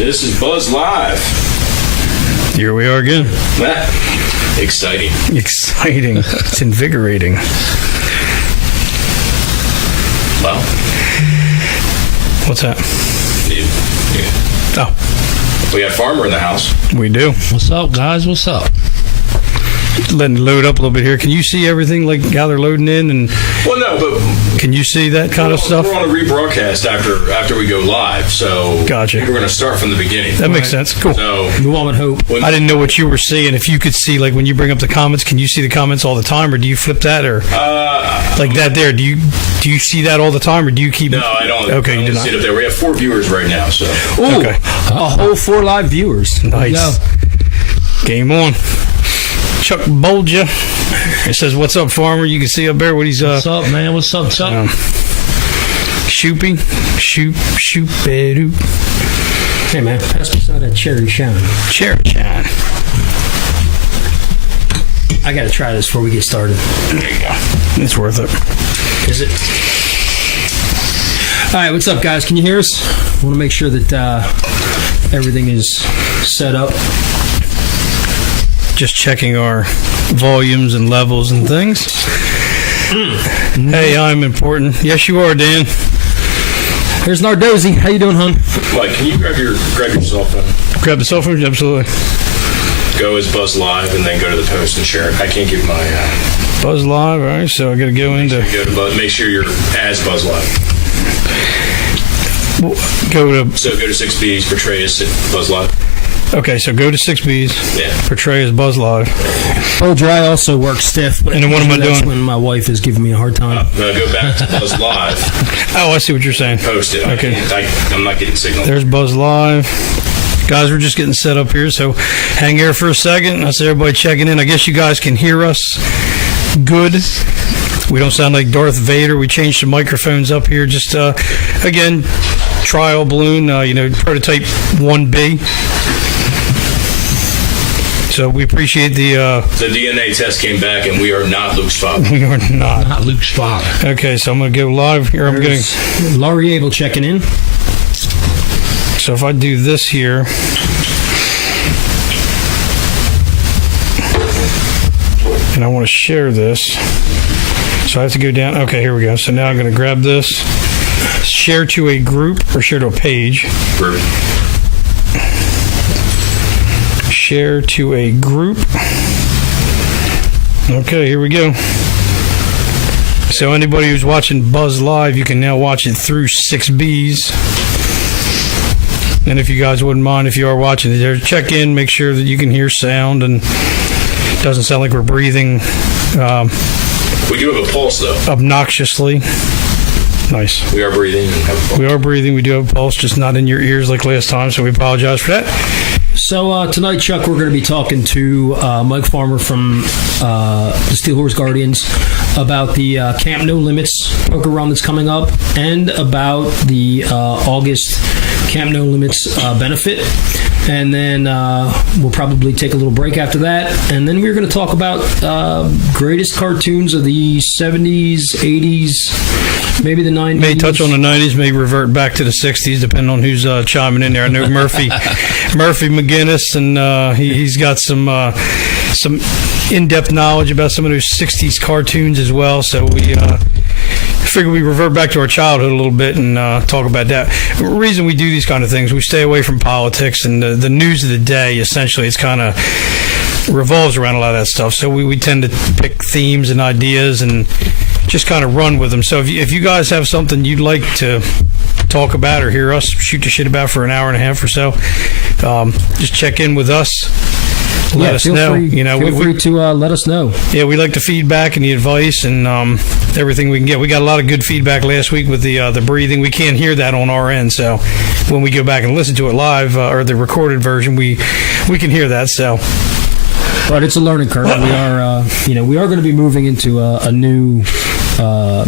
This is Buzz Live. Here we are again. Exciting. Exciting. It's invigorating. Well. What's that? Oh. We have Farmer in the house. We do. What's up, guys? What's up? Letting it load up a little bit here. Can you see everything like how they're loading in? And well, no, but can you see that kind of stuff? We're on a rebroadcast after we go live, so gotcha. We're going to start from the beginning. That makes sense. Cool. So New Woman Hope. I didn't know what you were seeing. If you could see, like when you bring up the comments, can you see the comments all the time, or do you flip that, or like that there? Do you see that all the time, or do you keep? No, I don't. Okay, you do not. See it up there. We have 4 viewers right now, so ooh, okay, a whole 4 live viewers. Nice. Game on. Chuck Bolger. It says, "What's up, Farmer?" You can see up there what he's. What's up, man? What's up, Chuck? Shoot, bedoo. Hey, man, pass me some of that cherry shine. Cherry shine. I got to try this before we get started. There you go. It's worth it. Is it? All right, what's up, guys? Can you hear us? I want to make sure that everything is set up. Just checking our volumes and levels and things. Hey, I'm important. Yes, you are, Dan. Here's Nardozzi. How you doing, hon? Mike, can you grab your cell phone? Grab the cell phone? Absolutely. Go as Buzz Live and then go to the post and share it. I can't give my... Buzz Live, all right, so I got to go into... Make sure you're as Buzz Live. Go to 6Bs, portray as Buzz Live. Okay, so go to 6Bs. Yeah. Portray as Buzz Live. Bolger, I also work stiff. But and then what am I doing? When my wife is giving me a hard time. Go back to Buzz Live. Oh, I see what you're saying. Post it. Okay. I'm not getting signal. There's Buzz Live. Guys, we're just getting set up here, so hang here for a second. I see everybody checking in. I guess you guys can hear us good. We don't sound like Darth Vader. We changed the microphones up here. Just, again, trial balloon, prototype 1B. So we appreciate the DNA test came back, and we are not Luke's father. We are not. Not Luke's father. Okay, so I'm going to go live here. I'm getting Laurie Abel checking in. So if I do this here, and I want to share this, so I have to go down. Okay, here we go. So now I'm going to grab this, share to a group or share to a page. Group. Share to a group. Okay, here we go. So anybody who's watching Buzz Live, you can now watch it through 6Bs. And if you guys wouldn't mind, if you are watching it there, check in, make sure that you can hear sound and it doesn't sound like we're breathing. We do have a pulse, though. Obnoxiously. Nice. We are breathing and have a pulse. We are breathing. We do have a pulse, just not in your ears like last time, so we apologize for that. So tonight, Chuck, we're going to be talking to Mike Farmer from the Steel Horse Guardians about the Camp No Limits poker run that's coming up and about the August Camp No Limits benefit. And then we'll probably take a little break after that. And then we're going to talk about greatest cartoons of the 70s, 80s, maybe the 90s. May touch on the 90s, may revert back to the 60s, depending on who's chiming in there. I know Murphy McGinnis, and he's got some in-depth knowledge about some of those 60s cartoons as well. So we figure we revert back to our childhood a little bit and talk about that. The reason we do these kind of things, we stay away from politics and the news of the day. Essentially, it's kind of revolves around a lot of that stuff. So we tend to pick themes and ideas and just kind of run with them. So if you guys have something you'd like to talk about or hear us shoot the shit about for an hour and a half or so, just check in with us. Let us know. Feel free to let us know. Yeah, we like the feedback and the advice and everything we can get. We got a lot of good feedback last week with the breathing. We can't hear that on our end, so when we go back and listen to it live or the recorded version, we can hear that. So, but it's a learning curve. We are going to be moving into a new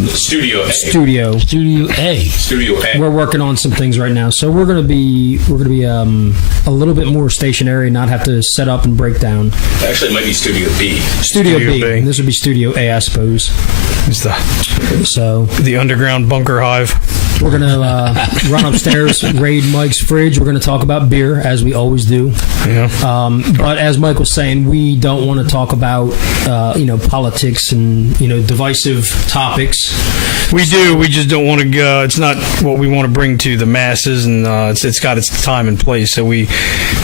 Studio A. studio. Studio A. Studio A. We're working on some things right now, so we're gonna be a little bit more stationary, not have to set up and break down. Actually, it might be Studio B. Studio B. B. This would be Studio A, I suppose. It's So the underground bunker hive. we're gonna run upstairs, raid Mike's fridge. We're gonna talk about beer as we always do. Yeah. But as Mike was saying, we don't want to talk about politics and divisive topics. We do. We just don't want to go. It's not what we want to bring to the masses, and it's got its time and place. So we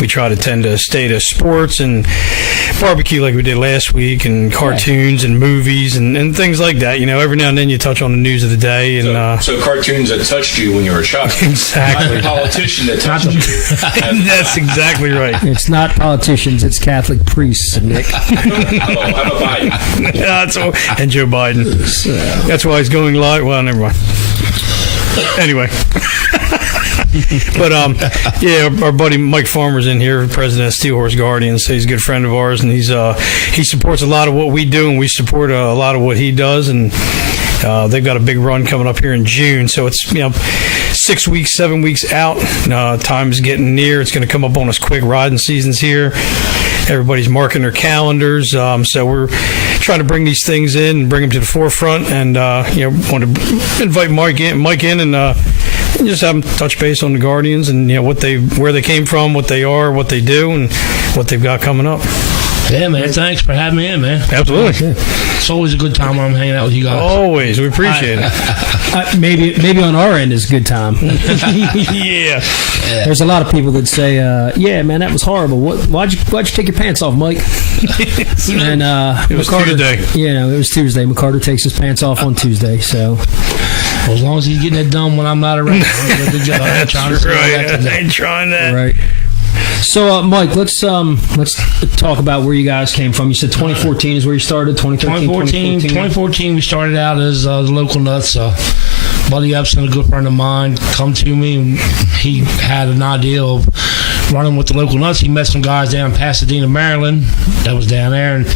try to tend to stay to sports and barbecue like we did last week, and cartoons and movies and things like that. Every now and then you touch on the news of the day, and So cartoons that touched you when you were a child. Exactly. Not a politician that touched you. that's exactly right. It's not politicians; it's Catholic priests, Nick. Oh, how about Biden? And Joe Biden. That's why he's going live. Well, never mind. Anyway. But our buddy Mike Farmer's in here, president of Steel Horse Guardians. So he's a good friend of ours, and he supports a lot of what we do, and we support a lot of what he does. And they've got a big run coming up here in June, so it's 6 weeks, 7 weeks out. Time's getting near. It's going to come up on us quick. Riding season's here. Everybody's marking their calendars, so we're trying to bring these things in and bring them to the forefront, and want to invite Mike in and just have them touch base on the Guardians and where they came from, what they are, what they do, and what they've got coming up. Yeah, man. Thanks for having me in, man. Absolutely. It's always a good time when I'm hanging out with you guys. Always. We appreciate it. Maybe on our end is a good time. Yeah. There's a lot of people that say, "Yeah, man, that was horrible. Why'd you take your pants off, Mike?" And It was Tuesday. It was Tuesday. McCarter takes his pants off on Tuesday. So Well, as long as he's getting it done when I'm not around. That's right. I ain't trying that. right. So, Mike, let's talk about where you guys came from. You said 2014 is where you started. 2014, we started out as the local nuts. Buddy Epson, a good friend of mine, come to me, and he had an idea of running with the local nuts. He met some guys down in Pasadena, Maryland, that was down there, and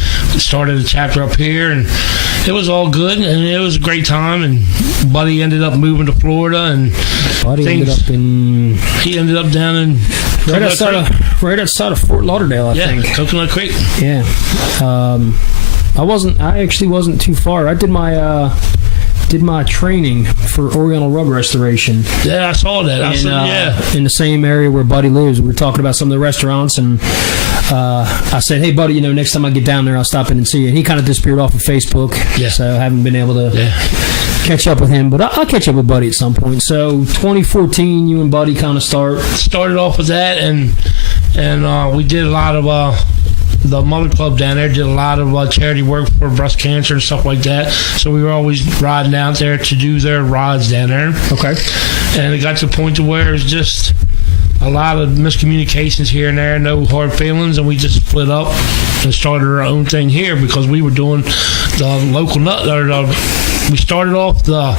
started a chapter up here, and it was all good, and it was a great time. And Buddy ended up moving to Florida, and Buddy ended up down in right outside of Fort Lauderdale, I think. Coconut Creek. Yeah. I actually wasn't too far. I did my training for Oriental rubber restoration. Yeah, I saw that. In the same area where Buddy lives. We were talking about some of the restaurants, and I said, "Hey, Buddy, next time I get down there, I'll stop in and see you." And he kind of disappeared off of Facebook, so I haven't been able to catch up with him. But I'll catch up with Buddy at some point. So 2014, you and Buddy kind of started off with that, and we did a lot of the Mother Club down there did a lot of charity work for breast cancer and stuff like that. So we were always riding out there to do their rides down there. Okay. And it got to the point to where it was just a lot of miscommunications here and there, no hard feelings, and we just split up and started our own thing here because we were doing the local nut. We started off the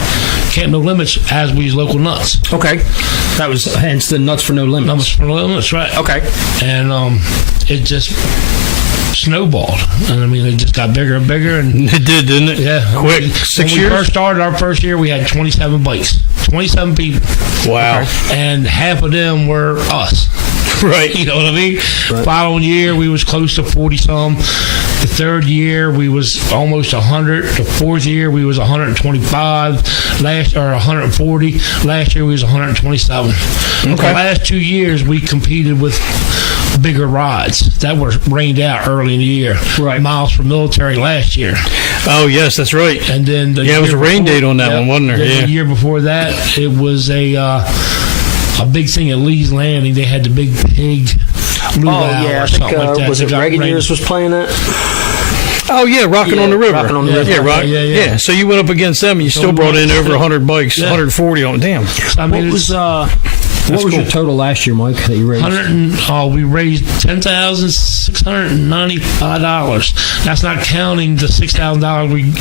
Camp No Limits as we was local nuts. Okay. That was hence the Nuts for No Limits. Nuts for No Limits, right. Okay. And it just snowballed. And I mean, it just got bigger and bigger. And It did, didn't it? yeah. Quick. 6 When years? we first started, our first year, we had 27 bikes. 27 people. Wow. And half of them were us. Right. You know what I mean? Right. Following year, we was close to 40-some. The third year, we was almost 100. The fourth year, we was 125. 140. Last year, we was 127. The last 2 years, we competed with bigger rides that were rained out early in the year. Right. Miles for military last year. Oh, yes, that's right. And then it was a rain date on that one, wasn't there? then Yeah. The year before that, it was a big thing at Lee's Landing. They had the big pig luau or something like that. was it got Reagan rained. Years was playing that? Oh, yeah, Rocking on the River. Rockin' on the River. Yeah, Yeah. So you went up against them, and you still brought in over 100 bikes, 140 on them. Damn. I mean, What was your total last year, Mike, that you raised? We raised $10,695. That's not counting the $6,000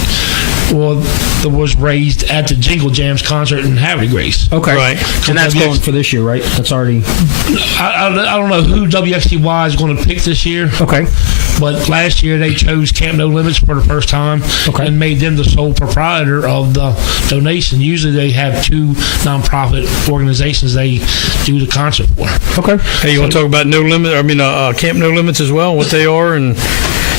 that was raised at the Jingle Jams concert in Havre de Grace. Okay. Right. And that's going for this year, right? That's already... I don't know who WXTY is going to pick this year. Okay. But last year they chose Camp No Limits for the first time and made them the sole proprietor of the donation. Usually they have two nonprofit organizations they do the concert for. Okay. Hey, you want to talk about Camp No Limits as well, what they are, and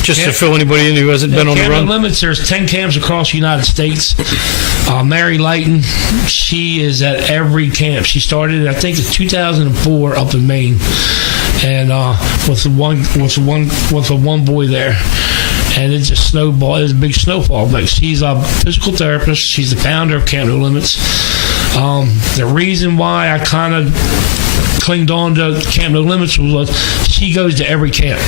just to fill anybody in who hasn't been on the run? Camp No Limits, there's 10 camps across the United States. Mary Lighton, she is at every camp. She started, I think, in 2004 up in Maine, and with the one boy there. And it just snowballed. It was a big snowball. Like, she's a physical therapist. She's the founder of Camp No Limits. The reason why I kind of clinged on to Camp No Limits was she goes to every camp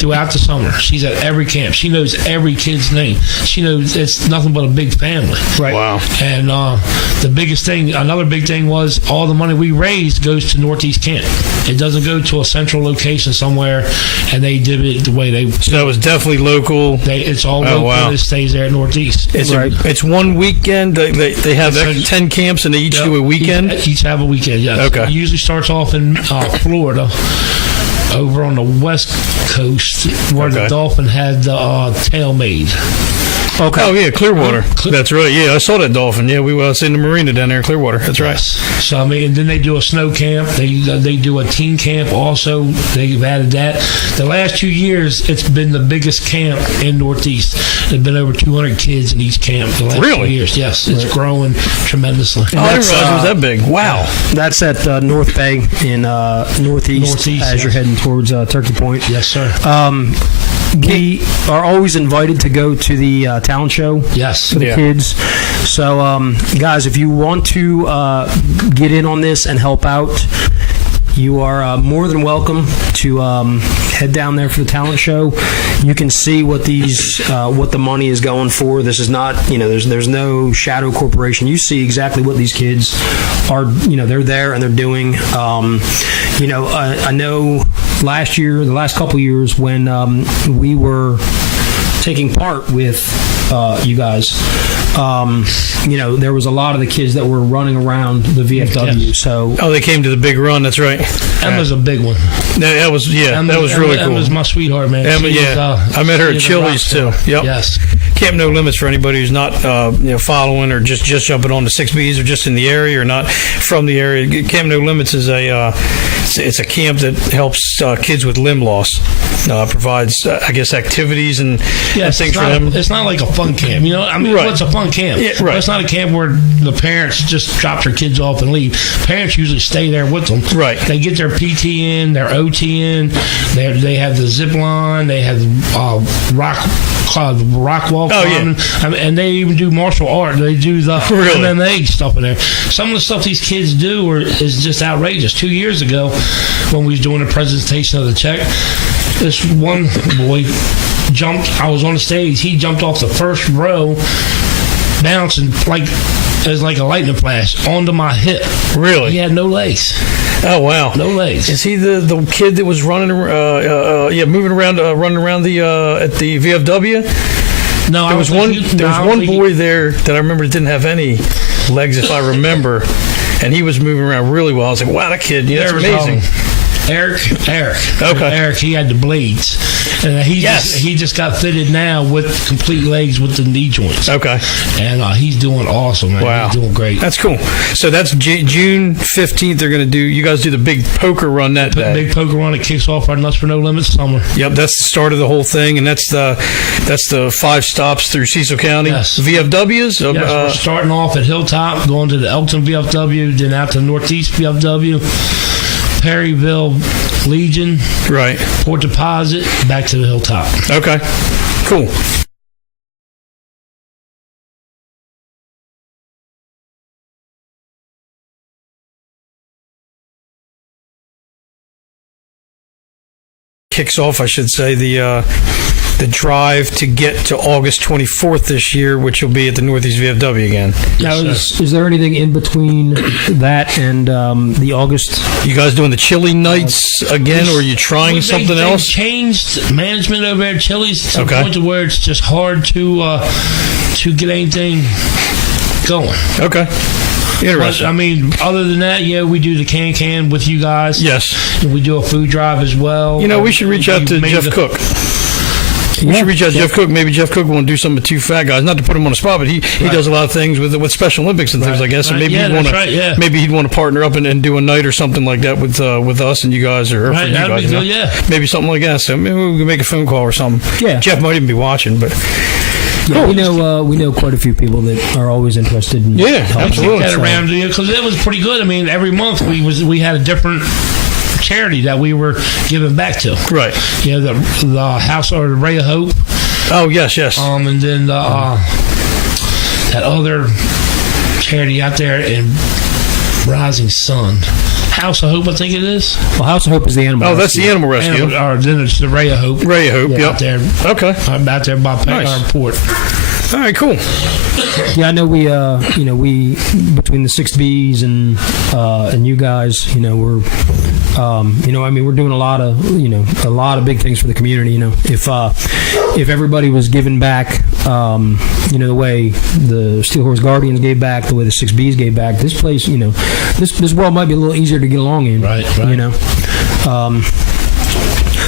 throughout the summer. She's at every camp. She knows every kid's name. She knows it's nothing but a big family. Right. Wow. And another big thing was all the money we raised goes to Northeast Camp. It doesn't go to a central location somewhere, and they did it the way they... So that was definitely local. It's all local. Wow. It stays there at Northeast. It's one weekend. They have 10 camps, and they each do a weekend? Each have a weekend, yes. Okay. It usually starts off in Florida, over on the west coast, where the Dolphin had the tail made. Okay. Oh, yeah, Clearwater. That's right. Yeah, I saw that dolphin. Yeah, we was in the marina down there in Clearwater. That's right. So, and then they do a snow camp. They do a teen camp also. They've added that. The last 2 years, it's been the biggest camp in Northeast. There's been over 200 kids in each camp the last 2 years. Yes, it's growing tremendously. I didn't realize it was that big. Wow. That's at North Bay in Northeast as you're heading towards Turkey Point. Yes, sir. We are always invited to go to the talent show. Yes. For the kids. So, guys, if you want to get in on this and help out, you are more than welcome to head down there for the talent show. You can see what the money is going for. This is not, there's no shadow corporation. You see exactly what these kids are, they're there and they're doing. I know last year, the last couple years, when we were taking part with you guys, there was a lot of the kids that were running around the VFW. Yes. So they came to the big run. That's right. Emma's a big one. That was really cool. Emma's my sweetheart, man. Emma, I met her at Chili's too. Yep. Yes. Camp No Limits, for anybody who's not following or just jumping on the 6Bs or just in the area or not from the area. Camp No Limits is it's a camp that helps kids with limb loss. Provides activities and things for them. It's not like a fun camp, What's a fun camp? Yeah, right. It's not a camp where the parents just drop their kids off and leave. Parents usually stay there with them. Right. They get their PT in, their OT in. They have the zip line. They have rock wall climbing. And they even do martial art. They do the MMA stuff in there. Some of the stuff these kids do is just outrageous. 2 years ago, when we was doing a presentation of the check, this one boy jumped. I was on the stage. He jumped off the first row, bouncing it was like a lightning flash onto my hip. Really? He had no legs. Oh wow! No legs. Is he the kid that was running, moving around, running around the at the VFW? No, there was one boy there that I remember didn't have any legs, if I remember, and he was moving around really well. I was like, wow, that kid, that's amazing. Eric. Okay. Eric, he had the blades. And he just got fitted now with complete legs with the knee joints. Okay. And he's doing awesome, man. Wow. He's doing great. That's cool. So that's June 15th. They're going to you guys do the big poker run that day. Big poker run. It kicks off our Nuts for No Limits summer. Yep, that's the start of the whole thing, and that's the 5 stops through Cecil County. Yes. VFWs? Yes, we're starting off at Hilltop, going to the Elkton VFW, then out to Northeast VFW. Perryville Legion, right? Port Deposit, back to the Hilltop. Okay, cool. Kicks off, I should say, the the drive to get to August 24th this year, which will be at the Northeast VFW again. Now, is there anything in between that and the August? You guys doing the Chili Nights again, or are you trying something else? Changed management over at Chili's to the point to where it's just hard to get anything going. Okay. Interesting. But, I mean, other than that, yeah, we do the can with you guys. Yes. And we do a food drive as well. You know, we should reach out to Jeff Cook. We should reach out to Jeff Cook. Maybe Jeff Cook will do something with Two Fat Guys. Not to put him on the spot, but he does a lot of things with Special Olympics and things like that. So maybe he'd want to partner up and do a night or something like that with us and you guys, or for you guys. Be good, yeah. Maybe something like that. So maybe we can make a phone call or something. Yeah. Jeff might even be watching, but. Yeah, we know quite a few people that are always interested in absolutely. That around because it was pretty good. I mean, every month we had a different charity that we were giving back to. Right. You know, the House or the Ray of Hope. Oh yes. And then that other charity out there in Rising Sun. House of Hope, I think it is. Well, House of Hope is the animal. Oh, that's the animal rescue. Or then it's the Ray of Hope. Ray of Hope, yeah. Out there. Okay. Out there by Port. All right, cool. Yeah, I know we between the 6Bs and you guys, we're, we're doing a lot of big things for the community. You know, if everybody was giving back, the way the Steel Horse Guardians gave back, the way the 6Bs gave back, this place, this world might be a little easier to get along in. Right.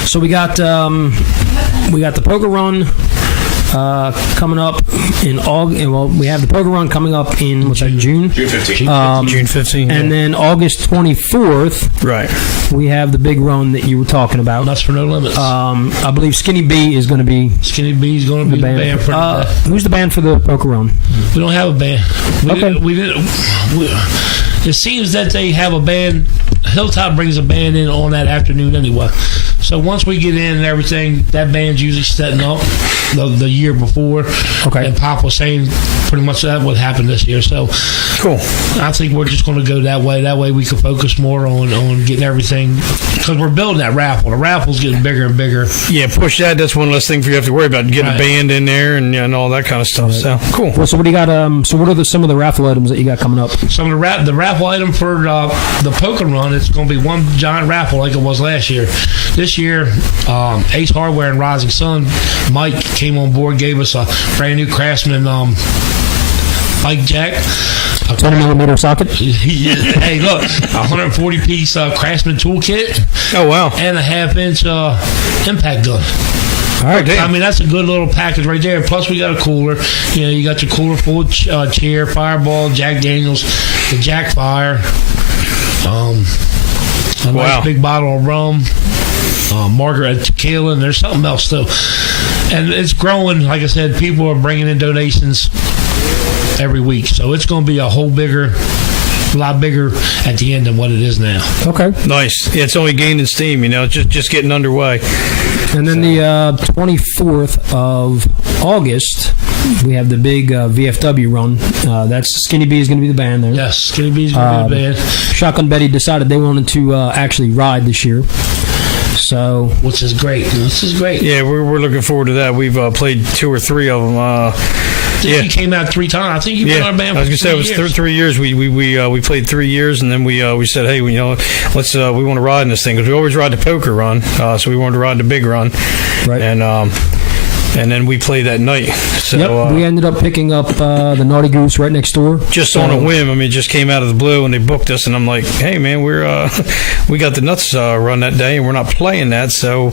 So we got the poker run coming up in August. Well, we have the poker run coming up in June. June 15th. June 15th. And then August 24th. Right. We have the big run that you were talking about. Nuts for No Limits. I believe Skinny B is going to be. Skinny B is going to be the band for who's the band for the poker run? We don't have a band. It seems that they have a band. Hilltop brings a band in on that afternoon anyway. So once we get in and everything, that band's usually setting up the year before. Okay. And Pop was saying pretty much that would happen this year. So cool. I think we're just going to go that way. That way we can focus more on getting everything, because we're building that raffle. The raffle's getting bigger and bigger. Yeah, push that. That's one less thing for you to have to worry about, getting a band in there and all that kind of stuff. Right. So cool. Well, so what do you got? So what are some of the raffle items that you got coming up? Some of the raffle item for the poker run, it's going to be one giant raffle like it was last year. This year, Ace Hardware and Rising Sun, Mike came on board, gave us a brand new Craftsman bike jack. A 20mm socket? Hey, look, 140-piece Craftsman toolkit. Oh, wow. And a half-inch impact gun. All right, damn. I mean, that's a good little package right there. Plus, we got a cooler. You got your cooler full of cheer, Fireball, Jack Daniels, the Jack Fire, a nice big bottle of rum, Margaret Tequila, and there's something else too. And it's growing. Like I said, people are bringing in donations every week, so it's going to be a lot bigger at the end than what it is now. Okay, nice. Yeah, it's only gaining steam. Just getting underway. And then the 24th of August, we have the big VFW run. That's Skinny B is going to be the band there. Yes, Skinny B is going to be the band. Shotgun Betty decided they wanted to actually ride this year. So, which is great. Yeah, we're looking forward to that. We've played 2 or 3 of them. He came out 3 times. I think you been our band for 3 years. I was going to say it was 3 years. We played 3 years, and then we said, hey, let's we want to ride in this thing, because we always ride the poker run, so we wanted to ride the big run, right? And then we played that night. So we ended up picking up the Naughty Goose right next door, just on a whim. I mean, it just came out of the blue, and they booked us, and I'm like, hey man, we got the Nuts run that day, and we're not playing that, so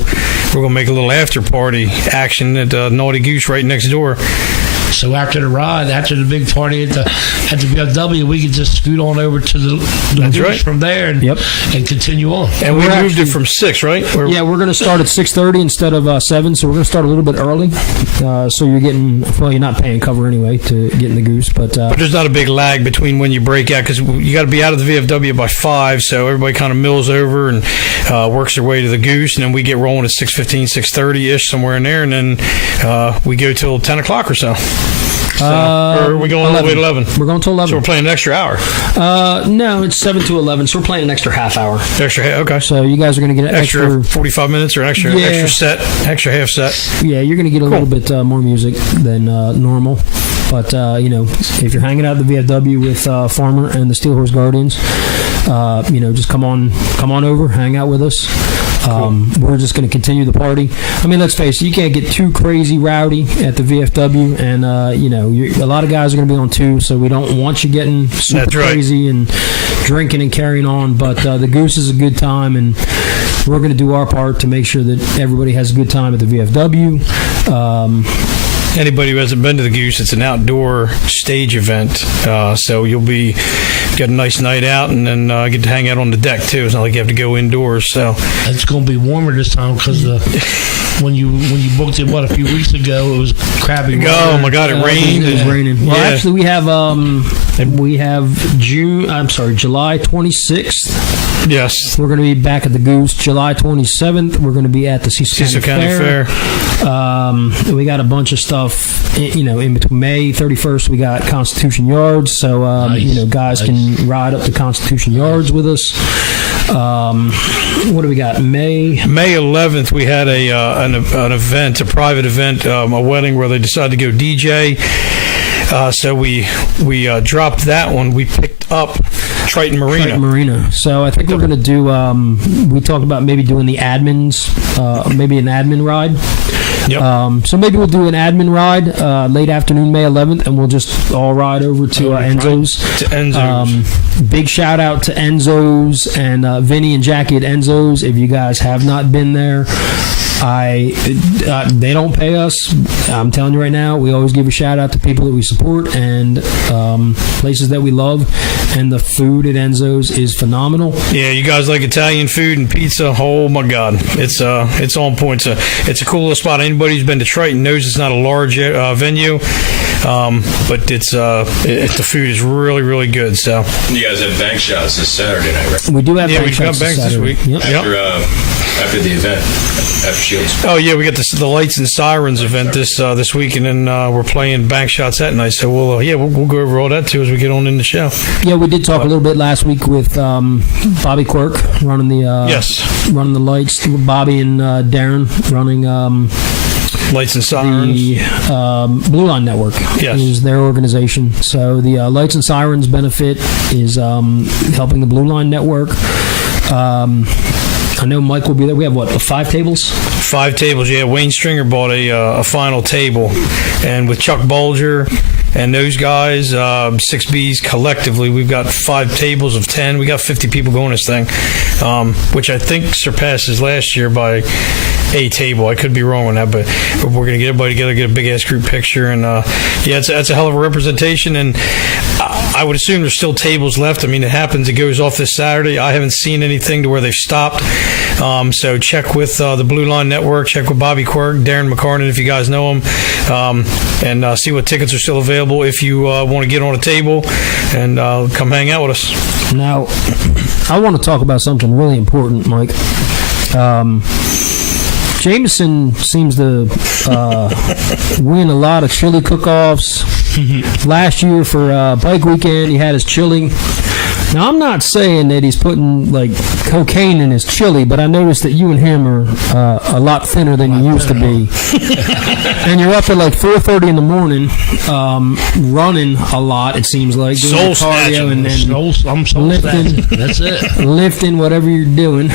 we're gonna make a little after party action at Naughty Goose right next door. So after the ride, after the big party at the VFW, we could just scoot on over to the Goose from there and continue on. And we moved it from 6, right? We're going to start at 6:30 instead of 7, so we're going to start a little bit early. So you're not paying cover anyway to get in the Goose, but there's not a big lag between when you break out, because you got to be out of the VFW by 5, so everybody kind of mills over and works their way to the Goose, and then we get rolling at 6:15, 6:30 ish, somewhere in there, and then we go till 10 o'clock or so. So, or are we going all the way to 11? We're going to 11. So we're playing an extra hour. No, it's 7 to 11, so we're playing an extra half hour. Okay. So you guys are going to get an Extra 45 minutes or an extra extra half set. Yeah, you're going to get a little bit more music than normal. But, if you're hanging out at the VFW with Farmer and the Steel Horse Guardians, just come on over, hang out with us. We're just going to continue the party. I mean, let's face it, you can't get too crazy rowdy at the VFW, and a lot of guys are going to be on too, so we don't want you getting super crazy and drinking and carrying on. But the Goose is a good time, and we're going to do our part to make sure that everybody has a good time at the VFW. Anybody who hasn't been to the Goose, it's an outdoor stage event, so you'll get a nice night out, and then get to hang out on the deck too. It's not like you have to go indoors. So it's going to be warmer this time because when you booked it a few weeks ago, it was crappy weather. Oh my God, it rained. It was raining. Well, actually, we have July 26th. Yes, we're going to be back at the Goose. July 27th, we're going to be at the Cecil County Fair. We got a bunch of stuff. In between May 31st, we got Constitution Yards, so guys can ride up to Constitution Yards with us. What do we got? May 11th, we had an event, a private event, a wedding where they decided to go DJ. So we dropped that one. We picked up Triton Marina. So I think we're going to do. We talked about maybe doing the admins, maybe an admin ride. Yep. So maybe we'll do an admin ride late afternoon, May 11th, and we'll just all ride over to Enzo's. To Enzo's. Big shout out to Enzo's and Vinny and Jackie at Enzo's. If you guys have not been there, they don't pay us. I'm telling you right now, we always give a shout out to people that we support and places that we love, and the food at Enzo's is phenomenal. Yeah, you guys like Italian food and pizza? Oh my God, it's on point. It's a cool little spot. Anybody who's been to Triton knows it's not a large venue, but the food is really, really good. So you guys have bank shots this Saturday night, right? We do have we've got banks this week. Yep. After the event, after Shields. Oh yeah, we got the Lights and Sirens event this week, and then we're playing bank shots that night. So we'll go over all that too as we get on in the show. Yeah, we did talk a little bit last week with Bobby Quirk running the running the lights. Bobby and Darren running Lights and Sirens. The Blue Line Network is their organization. So the Lights and Sirens benefit is helping the Blue Line Network. I know Mike will be there. We have 5 tables? 5 tables, yeah. Wayne Stringer bought a final table, and with Chuck Bulger and those guys, 6Bs collectively, we've got 5 tables of 10. We got 50 people going this thing, which I think surpasses last year by a table. I could be wrong on that, but we're going to get everybody together, get a big ass group picture, and it's a hell of a representation. And I would assume there's still tables left. I mean, it happens. It goes off this Saturday. I haven't seen anything to where they've stopped. So check with the Blue Line Network. Check with Bobby Quirk, Darren McCarnan, if you guys know him, and see what tickets are still available if you want to get on a table and come hang out with us. Now, I want to talk about something really important, Mike. Jameson seems to win a lot of chili cook-offs. Last year for Bike Weekend, he had his chili. Now, I'm not saying that he's putting cocaine in his chili, but I noticed that you and him are a lot thinner than you used to be. And you're up at 4:30 in the morning, running a lot. It seems like doing cardio and then lifting. That's it. Lifting whatever you're doing.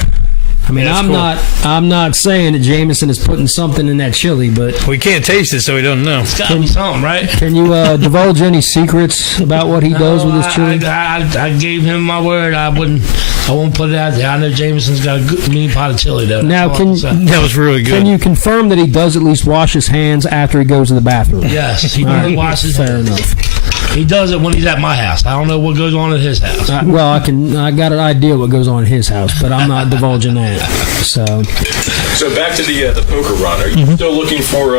I mean, Yeah, I'm not saying that Jameson is putting something in that chili, but we can't taste it, so we don't know. It's got to be something, right? Can you divulge any secrets about what he does with his chili? I gave him my word. I won't put it out there. I know Jameson's got a good mean pot of chili, though. Now, that was really good. Can you confirm that he does at least wash his hands after he goes to the bathroom? Yes, he does wash his hands. Fair enough. He does it when he's at my house. I don't know what goes on at his house. Well, I got an idea what goes on in his house, but I'm not divulging that. So back to the poker run. Are you still looking for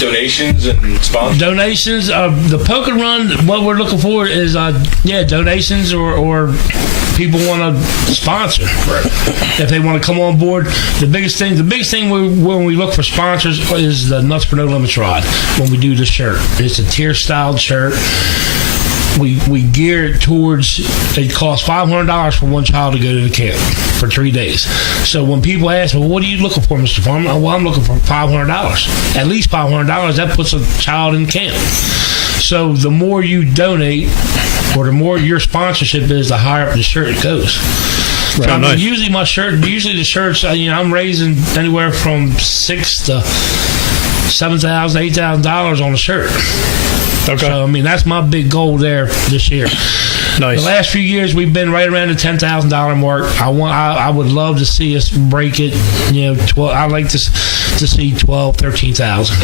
donations and sponsors? Donations. The poker run. What we're looking for is donations or people want to sponsor. Right. If they want to come on board, the biggest thing when we look for sponsors is the Nuts for No Limits rod. When we do the shirt, it's a tier styled shirt. We gear it towards. It costs $500 for one child to go to the camp for 3 days. So when people ask, "Well, what are you looking for, Mr. Farmer?" Well, I'm looking for $500. At least $500. That puts a child in camp. So the more you donate, or the more your sponsorship is, the higher up the shirt it goes. Right. So, I mean, Nice. usually the shirts, I'm raising anywhere from $6,000 to $7,000, $8,000 on a shirt. Okay. So, I mean, that's my big goal there this year. Nice. The last few years, we've been right around the $10,000 mark. I would love to see us break it. I'd like to see 12, 13,000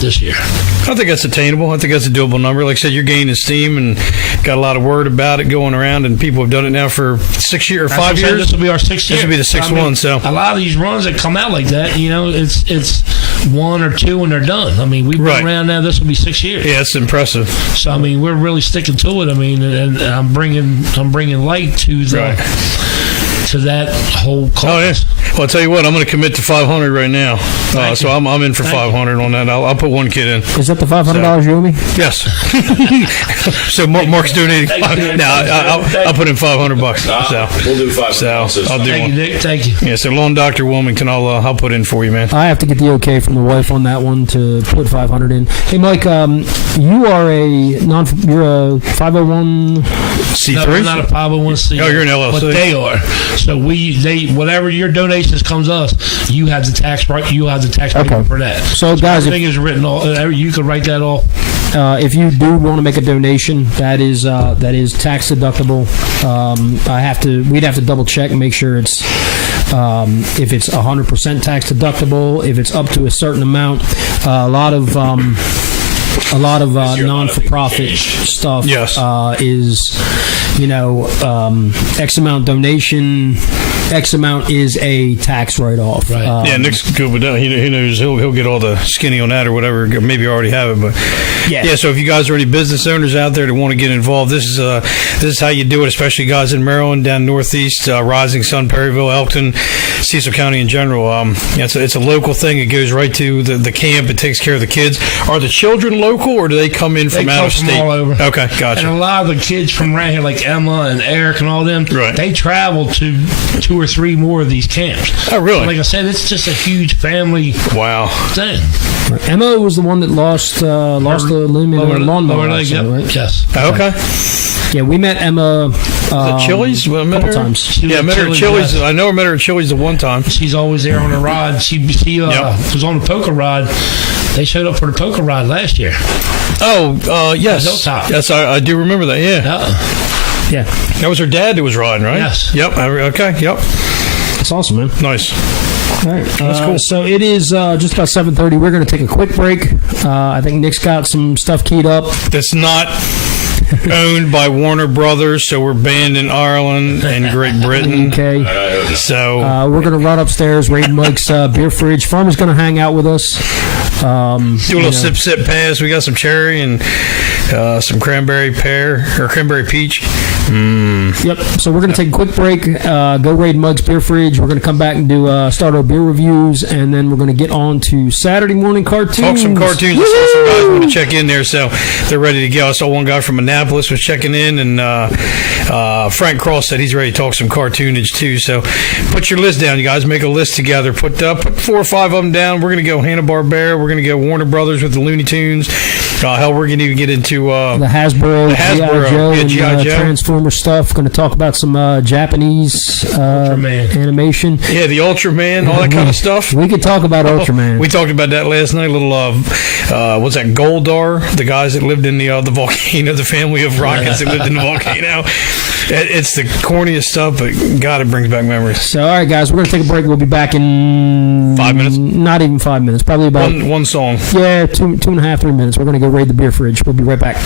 this year. I think that's attainable. I think that's a doable number. Like I said, you're gaining steam and got a lot of word about it going around, and people have done it now for 6 years or That's what 5 I'm saying. years. This will be our sixth year. This will be the sixth one, so. a lot of these runs that come out like that, it's one or two and they're done. I mean, we've been Right. around now. This will be 6 years. Yeah, it's impressive. So I mean, we're really sticking to it. I mean, and I'm bringing light to the Right. to that whole cause. Oh, yeah. Well, I'll tell you what, I'm going to commit to 500 right now. So I'm in for 500 on that. I'll put one kid in. is that the $500 you owe me? Yes. So Mark's donating. No, I'll put in $500. So We'll do 5 ounces. I'll do Thank you, one. Nick. Thank you. Yeah, so Lawn Dr. Wilmington, I'll put in for you, man. I have to get the okay from the wife on that one to put 500 in. Hey, Mike, you are you're a 501. C3? No, we're not a 501c. Oh, you're an LLC. But they are. So whatever your donations comes us, you have the tax right. You have the tax Okay. paper for that. So, guys, everything is written. You can write that off. If you do want to make a donation, that is tax deductible. We'd have to double check and make sure it's if it's 100% tax deductible, if it's up to a certain amount. A lot of non-for-profit stuff Yes. is, X amount donation, X amount is a tax write-off. Right. Yeah, Nick's good with that. He knows he'll get all the skinny on that or whatever. Maybe you already have it, but yeah. So if you guys are any business owners out there that want to get involved, this is how you do it. Especially guys in Maryland, down northeast, Rising Sun, Perryville, Elkton, Cecil County in general. It's a local thing. It goes right to the camp. It takes care of the kids. Are the children local or do they come in from They out come of from state? all over. Okay, gotcha. And a lot of the kids from around here, like Emma and Eric and all them, Right. they travel to 2 or 3 more of these camps. Oh, really? Like I said, it's just a huge family Wow. thing. Emma was the one that lost a limb in a lawnmower. Lower leg, accident, yep. right? Yes. Okay. Yeah, we met Emma The Chili's? Well, I met couple her. times. She was Yeah, I at met her at Chili's, Chili's. yes. I know I met her at Chili's the one time. She's always there on the rod. She Yep. was on the poker rod. They showed up for the poker rod last year. Oh, yes. Hilltop. Yes, I do remember that, yeah. Yeah, That was her dad that was riding, right? Yes. Yep. Okay. Yep. that's awesome, man. Nice. All right, That's cool. So it is just about 7:30. We're going to take a quick break. I think Nick's got some stuff keyed up. That's not owned by Warner Brothers, so we're banned in Ireland and Great Britain. Okay. So We're going to run upstairs, raid Mike's beer fridge. Farmer's going to hang out with us. do a little sip pass. We got some cherry and some cranberry pear or cranberry peach. Yep. So we're going to take a quick break, go raid Mug's beer fridge. We're going to come back and start our beer reviews, and then we're going to get on to Saturday morning cartoons. Talk some cartoons. I saw some guys want to check in there, so they're ready to go. I saw one guy from Annapolis was checking in, and Frank Cross said he's ready to talk some cartoonage too. So put your list down, you guys. Make a list together. Put 4 or 5 of them down. We're going to go Hanna-Barbera. We're going to go Warner Brothers with the Looney Tunes. Hell, we're going to even get into the Hasbro, G.I. Joe, yeah, and G.I. Joe. Transformer stuff. Going to talk about some Japanese animation. Yeah, the Ultraman, all that kind of stuff. We could talk about Ultraman. We talked about that last night. Little, what's that? Goldar, the guys that lived in the volcano, the family of rockets that lived in the volcano. It's the corniest stuff, but God, it brings back memories. So, all right, guys, we're going to take a break. We'll be back in 5 minutes. Not even 5 minutes. Probably about One song. Yeah, 2.5, 3 minutes. We're going to go raid the beer fridge. We'll be right back.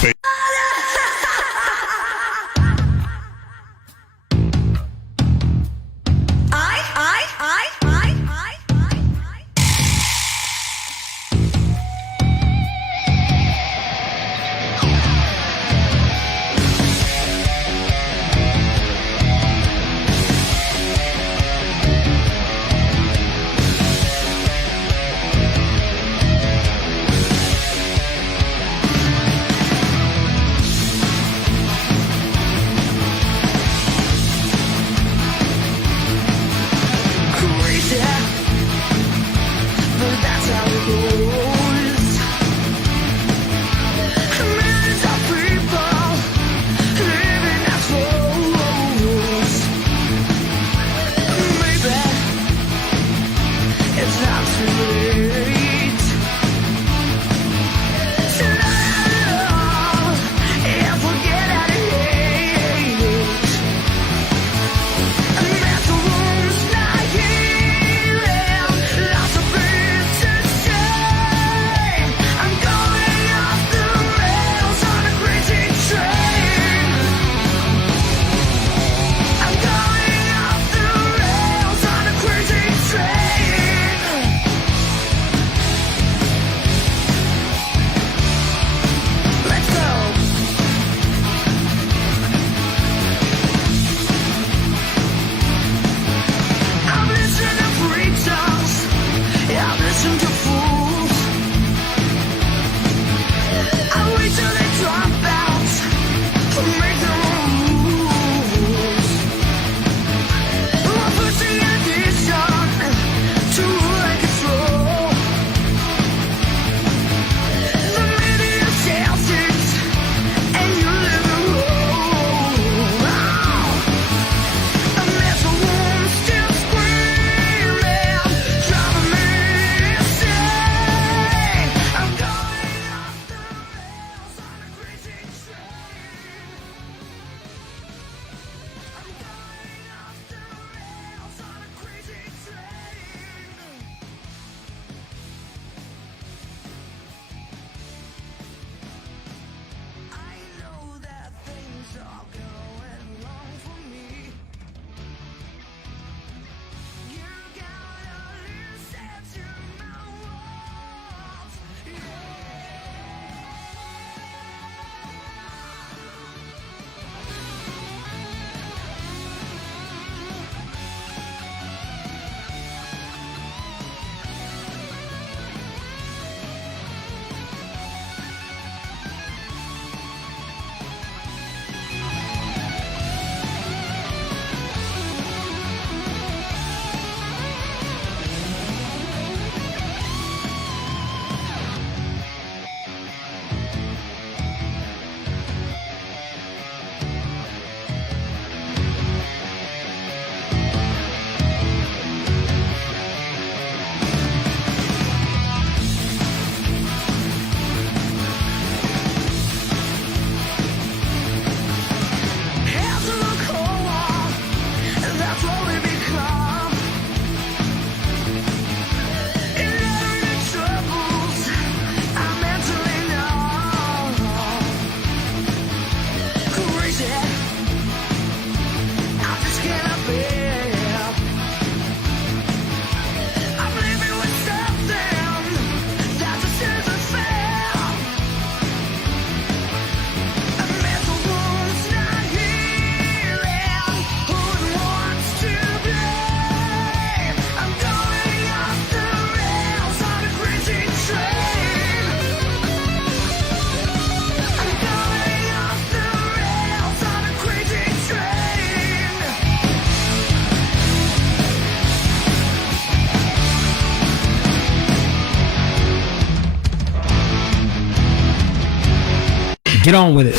Get on with it.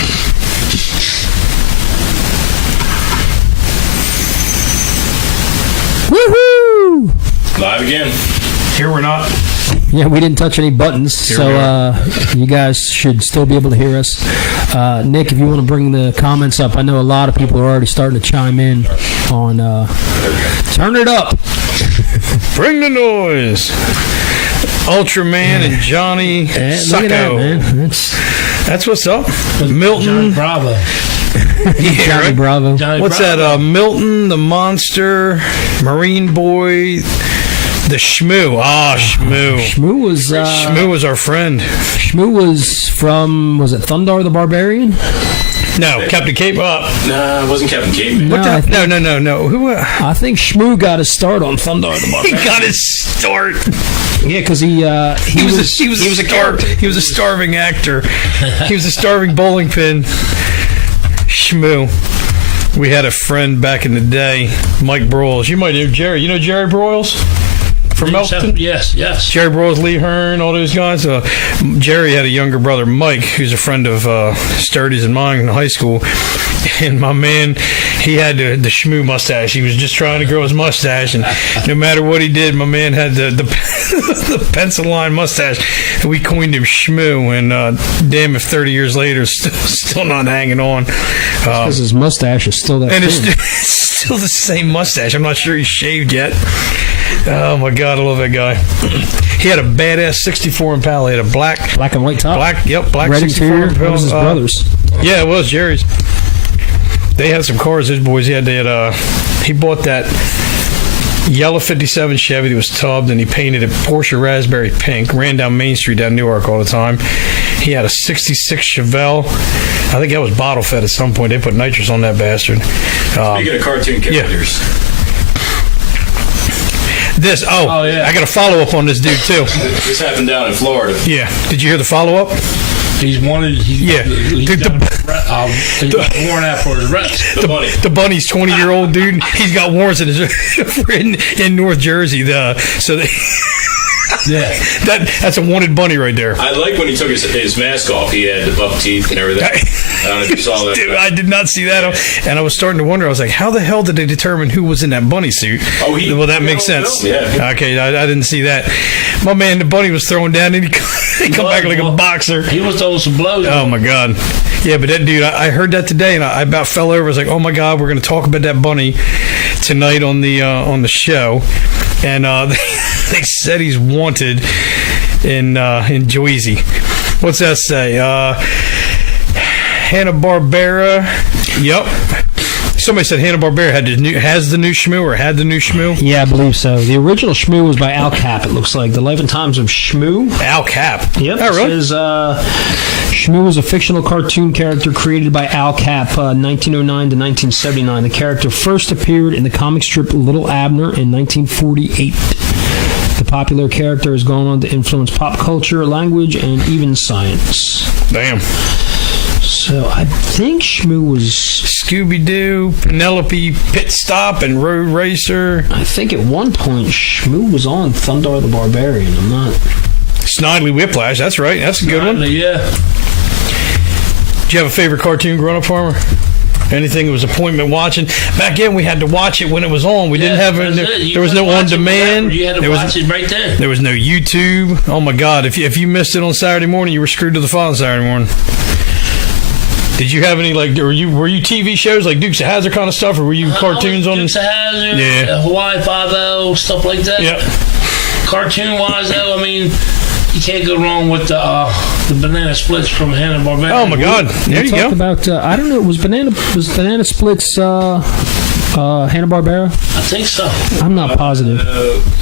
Woohoo! Live again. Here we're not. Yeah, we didn't touch any buttons, so you guys should still be able to hear us. Nick, if you want to bring the comments up, I know a lot of people are already starting to chime in on turn it up. Bring the noise. Ultraman and Johnny Look at that, Sucko. man. That's what's up. Johnny Milton. Bravo. Yeah, Johnny right? Bravo. Johnny What's Bravo. that? Milton, the Monster, Marine Boy, the Shmoo. Ah, Shmoo. Shmoo was Shmoo was our friend. Shmoo was from, was it Thundar the Barbarian? No, Captain Cape. Nah, it wasn't Captain Caveman. What No, I the? No. Who? I think Shmoo got his start on Thundar the He Barbarian. got his start. Yeah, because he was a starving actor. He was a starving bowling pin. Shmoo. We had a friend back in the day, Mike Broyles. You might know Jerry. You know Jerry Broyles from Melton? Yes. Jerry Broyles, Lee Hearn, all those guys. Jerry had a younger brother, Mike, who's a friend of Sturdy's and mine in high school. And my man, he had the Shmoo mustache. He was just trying to grow his mustache, and no matter what he did, my man had the pencil line mustache. And we coined him Shmoo, and damn if 30 years later, still not hanging on. because his mustache is still that And it's thin. still the same mustache. I'm not sure he's shaved yet. Oh my God, I love that guy. He had a badass 64 Impala. He had a black Black and white top. black 64 Red interior. Impala. What was his brother's? Yeah, it was Jerry's. They had some cars. His boys. He bought that yellow 57 Chevy that was tubbed, and he painted it Porsche raspberry pink. Ran down Main Street down Newark all the time. He had a 66 Chevelle. I think that was bottle fed at some point. They put nitrous on that bastard. Speaking of cartoon characters, Oh yeah. I got a follow up on this dude too. this happened down in Florida. Yeah. Did you hear the follow up? He's wanted. Yeah. He's Dude, worn out for his rest. The bunny. The bunny's 20-year-old dude. He's got warrants in North Jersey. Yeah. That's a wanted bunny right there. I like when he took his mask off. He had the buck teeth and everything. I don't know if you saw that. Dude, I did not see that, and I was starting to wonder. I was like, "How the hell did they determine who was in that bunny suit?" Well, that makes sense. Yeah. Okay, I didn't see that. My man, the bunny was throwing down, and he come back like a boxer. He was throwing some blows. Oh my God. Yeah, but that dude, I heard that today, and I about fell over. I was like, "Oh my God, we're going to talk about that bunny tonight on the show," and they said he's wanted in Jersey. What's that say? Hanna-Barbera. Yep. Somebody said Hanna-Barbera has the new Shmoo or had the new Shmoo. Yeah, I believe so. The original Shmoo was by Al Cap, it looks like. The Life and Times of Shmoo. Al Cap. Yep. Oh, really? It says, Shmoo was a fictional cartoon character created by Al Cap 1909 to 1979. The character first appeared in the comic strip Little Abner in 1948. The popular character has gone on to influence pop culture, language, and even science. Damn. So I think Shmoo was... Scooby-Doo, Penelope Pit Stop, and Road Racer. I think at one point Shmoo was on Thundar the Barbarian. I'm not... Snidely Whiplash. That's right. That's a good one. Yeah. Did you have a favorite cartoon growing up, Farmer? Anything that was appointment watching? Back then, we had to watch it when it was on. We didn't have it. There was no on demand. You had to watch it right there. There was no YouTube. Oh my God! If you missed it on Saturday morning, you were screwed to the following Saturday morning. Did you have any were you TV shows like Dukes of Hazzard kind of stuff, or were you cartoons on? Dukes of Hazzard, Yeah. Hawaii Five-0, stuff like that. Yeah. Cartoon-wise, though, I mean, you can't go wrong with the Banana Splits from Hanna-Barbera. Oh my God! There you Talk go. about I don't know. Was Banana Splits Hanna-Barbera? I think so. I'm not positive.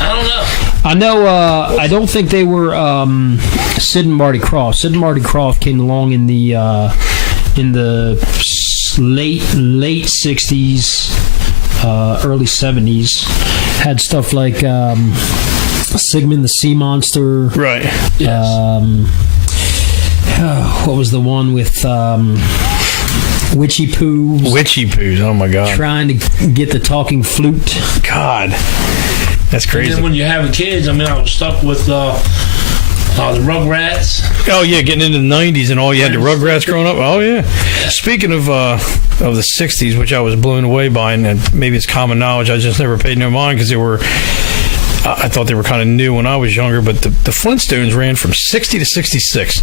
I don't know. I know. I don't think they were Sid and Marty Krofft. Sid and Marty Krofft came along in the late '60s, early '70s. Had stuff like Sigmund the Sea Monster. Right. What was the one with Witchy Poo? Witchy Poos. Oh my God. Trying to get the talking flute. God. That's And crazy. then when you're having kids, I mean, I was stuck with The Rugrats. Oh yeah, getting into the '90s and all. You had the Rugrats growing up. Oh yeah. Speaking of the '60s, which I was blown away by, and maybe it's common knowledge, I just never paid no mind because they were. I thought they were kind of new when I was younger, but the Flintstones ran from 60 to 66.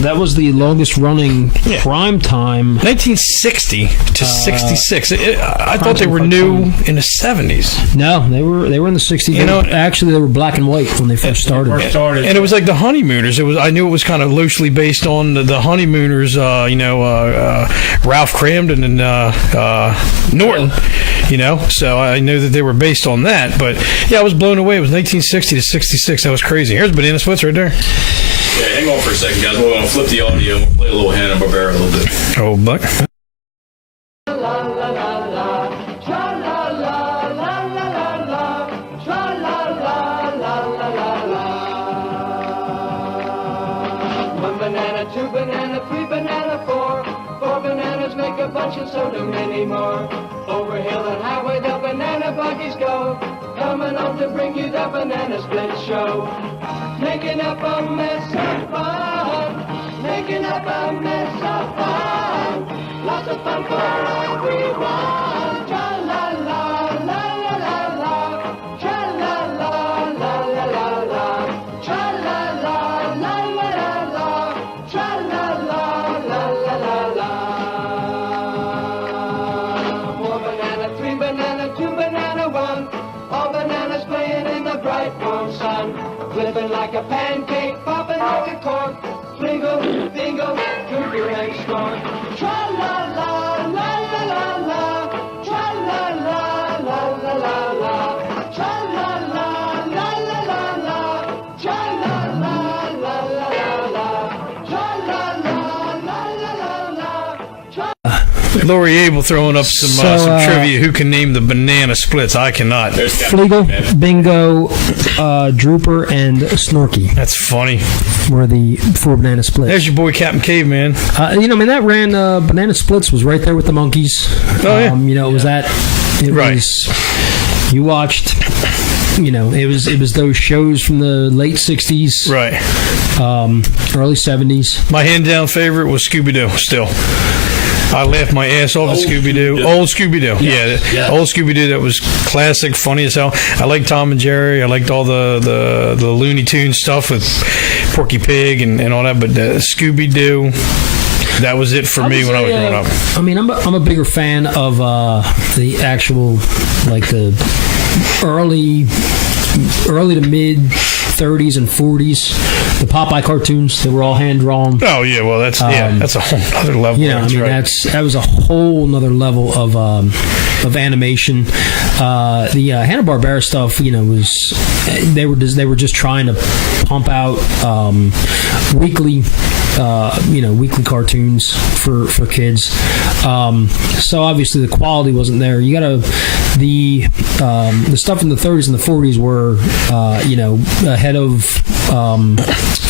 That was the longest running prime time. 1960 to 66. I thought they were new in the 70s. No, they were in the 60s. You know, actually, they were black and white when they first started. And it was like the Honeymooners. I knew it was kind of loosely based on the Honeymooners. Ralph Cramden and Norton. So I knew that they were based on that. But yeah, I was blown away. It was 1960 to 66. That was crazy. Here's Banana Splits right there. Yeah, hang on for a second, guys. We're going to flip the audio and we'll play a little Hanna-Barbera a little bit. Oh, Buck. One banana, two banana, three banana, four. Four bananas make a bunch and so do many more. Over hill and highway the banana buggies go. Coming on to bring you the Banana Split Show. Making up a mess of fun. Making up a mess of fun. Lots of fun for everyone. Tra-la-la, la-la-la-la. Tra-la-la, la-la-la-la. Tra-la-la, la-la-la-la. Tra-la-la, la-la-la-la. Four banana, three banana, two banana, one. All bananas playing in the bright warm sun. Flipping like a pancake, popping like a cork. Flingo, bingo, Cougar and Stork. Tra-la-la, la-la-la-la. Tra-la-la, la-la-la-la. Tra-la-la, la-la-la-la. Tra-la-la, la-la-la-la. Tra-la-la, la-la-la-la. Lori Abel throwing up some trivia. Who can name the Banana Splits? I cannot. Fleagle, Bingo, Drooper, and Snorky That's funny. were the four banana splits. There's your boy Captain Caveman. That ran Banana Splits was right there with the Monkeys. Oh, yeah. It was that. It Right. was. You watched. It was those shows from the late '60s, Right. early '70s. My hand-down favorite was Scooby-Doo, still. I laughed my ass off at Scooby-Doo. Old Scooby-Doo. Yeah. Old Scooby-Doo, that was classic, funny as hell. I liked Tom and Jerry. I liked all the Looney Tunes stuff with Porky Pig and all that. But Scooby-Doo, that was it for me when I was growing up. I'm a bigger fan of the actual, like the early to mid '30s and '40s. The Popeye cartoons that were all hand drawn. Oh yeah, well that's a whole other level. That was a whole nother level of animation. The Hanna-Barbera stuff, was they were just trying to pump out weekly cartoons for kids. So obviously the quality wasn't there. You gotta the stuff in the 30s and the 40s were ahead of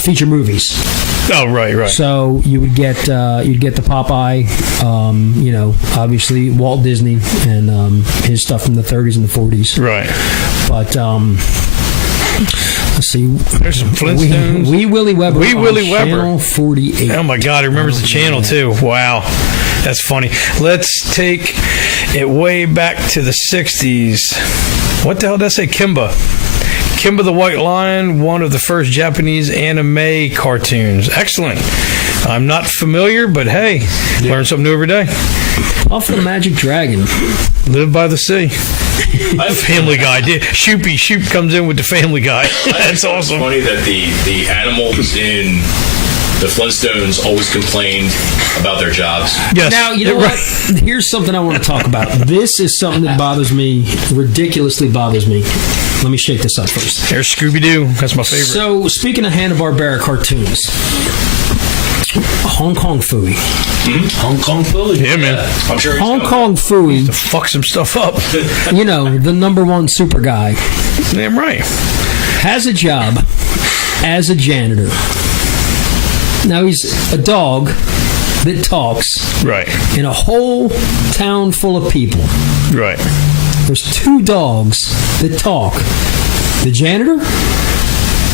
feature movies. Oh right. So you'd get the Popeye, obviously Walt Disney and his stuff from the 30s and the 40s. Right. But let's see. There's some Flintstones. Wee Willie Weber. Wee Willie Weber. Channel 48. Oh my God, he remembers the channel too. Wow. That's funny. Let's take it way back to the 60s. What the hell did I say? Kimba the White Lion, one of the first Japanese anime cartoons. Excellent. I'm not familiar, but hey, learn something new every day. Puff the Magic Dragon. Live by the sea. Family Guy. Shoop comes in with the Family Guy. That's awesome. It's funny that the animals in the Flintstones always complained about their jobs. Yes. Now, you know what? Here's something I want to talk about. This is something that bothers me, ridiculously bothers me. Let me shake this up first. There's Scooby-Doo. That's my favorite. So, speaking of Hanna-Barbera cartoons, Hong Kong Phooey. Hong Kong Philly. Yeah, man. I'm sure Hong Kong Phooey, To fuck some stuff up. the number one super guy, Damn right. has a job as a janitor. Now, he's a dog that talks Right. in a whole town full of people. Right. There's two dogs that talk. The janitor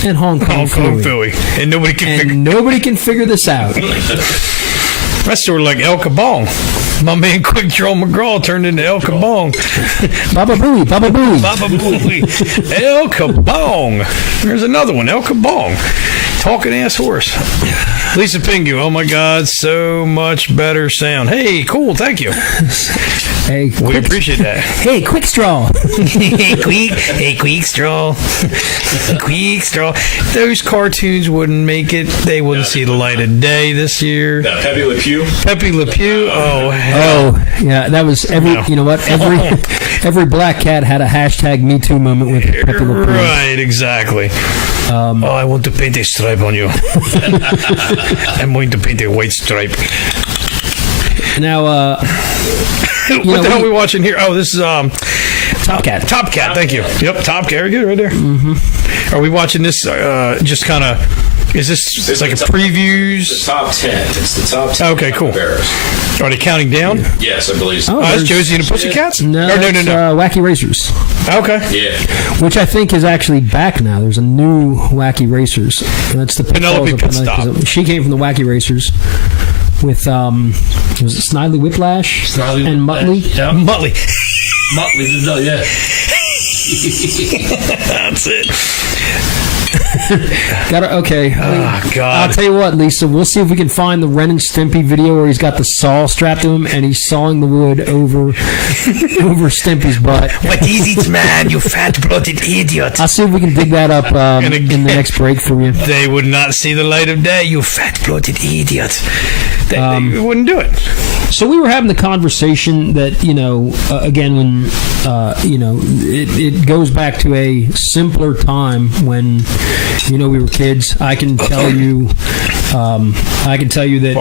and Hong Kong, Hong Kong Philly. Philly. And nobody can figure. And nobody can figure this out. That's sort of like El Kabong. My man Quick Draw McGraw turned into El Kabong. Baba Booey, Baba Booey. Baba Booey. El Kabong. There's another one, El Kabong. Talking ass horse. Lisa Pingu, oh my God, so much better sound. Hey, cool, thank you. Hey, We appreciate that. Hey, Quick Straw. Hey, Quick Straw. Quick Straw. Those cartoons wouldn't make it. They wouldn't see the light of day this year. Pepe Le Pew. Pepe Le Pew, oh, hell. Oh, yeah, that was every. No. You know what? Every black cat had a hashtag Me Too moment with Pepe Le Pew. Right, exactly. Oh, I want to paint a stripe on you. I'm going to paint a white stripe. Now, What the hell are we watching here? Oh, this is Top Cat. Top Cat. Thank you. Yep, Top Cat. Very good, right there. Mm-hmm. Are we watching this? Just kind of. Is this It's like a the previews? top 10. It's the top 10. Okay, cool. Bears. Are they counting down? Yes, I believe so. Oh, That's there's- Josie and the Pussycats? No, Or that's, no. Wacky Racers, Okay. Yeah. which I think is actually back now. There's a new Wacky Racers. That's the Penelope Pitfalls of Pitstop. She came from the Wacky Racers with was it Snidely Whiplash Snidely and Whiplash, Muttley? yeah. Muttley. Motley, yeah. That's it. Okay. Oh, God. I'll tell you what, Lisa. We'll see if we can find the Ren and Stimpy video where he's got the saw strapped to him and he's sawing the wood over Stimpy's butt. What is it, man? You fat-blooded idiot. I'll see if we can dig that up And again- in the next break for you. They would not see the light of day, you fat-blooded idiot. They wouldn't do it. So we were having the conversation that, again, when, it goes back to a simpler time when, we were kids. I can tell you that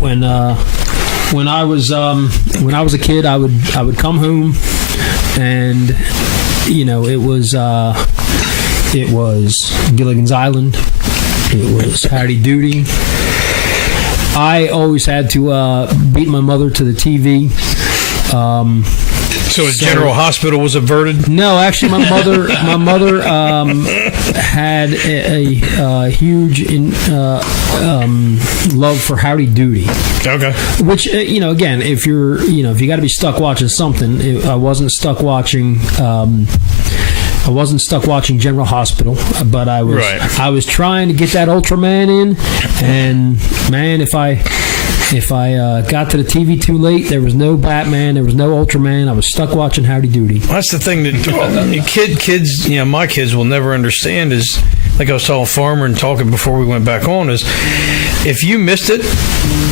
when I was a kid, I would come home and, it was Gilligan's Island. It was Howdy Doody. I always had to beat my mother to the TV. So his General Hospital was averted? No, actually, my mother had a huge love for Howdy Doody. Okay. Which again, if you got to be stuck watching something, I wasn't stuck watching. I wasn't stuck watching General Hospital, but I was. Right. I was trying to get that Ultraman in, and man, if I got to the TV too late, there was no Batman, there was no Ultraman. I was stuck watching Howdy Doody. That's the thing that kids, my kids will never understand is, like I was telling Farmer and talking before we went back on, is if you missed it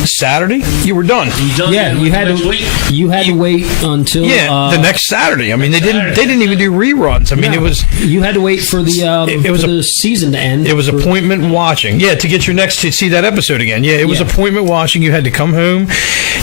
Saturday, you were done. Yeah, you had next to. week? You had to wait until The next Saturday. I mean, they didn't even do reruns. I mean, it was You had to wait for the It was for the season to end. It was appointment watching. Yeah, to get your to see that episode again. Yeah, it was Yeah. appointment watching. You had to come home.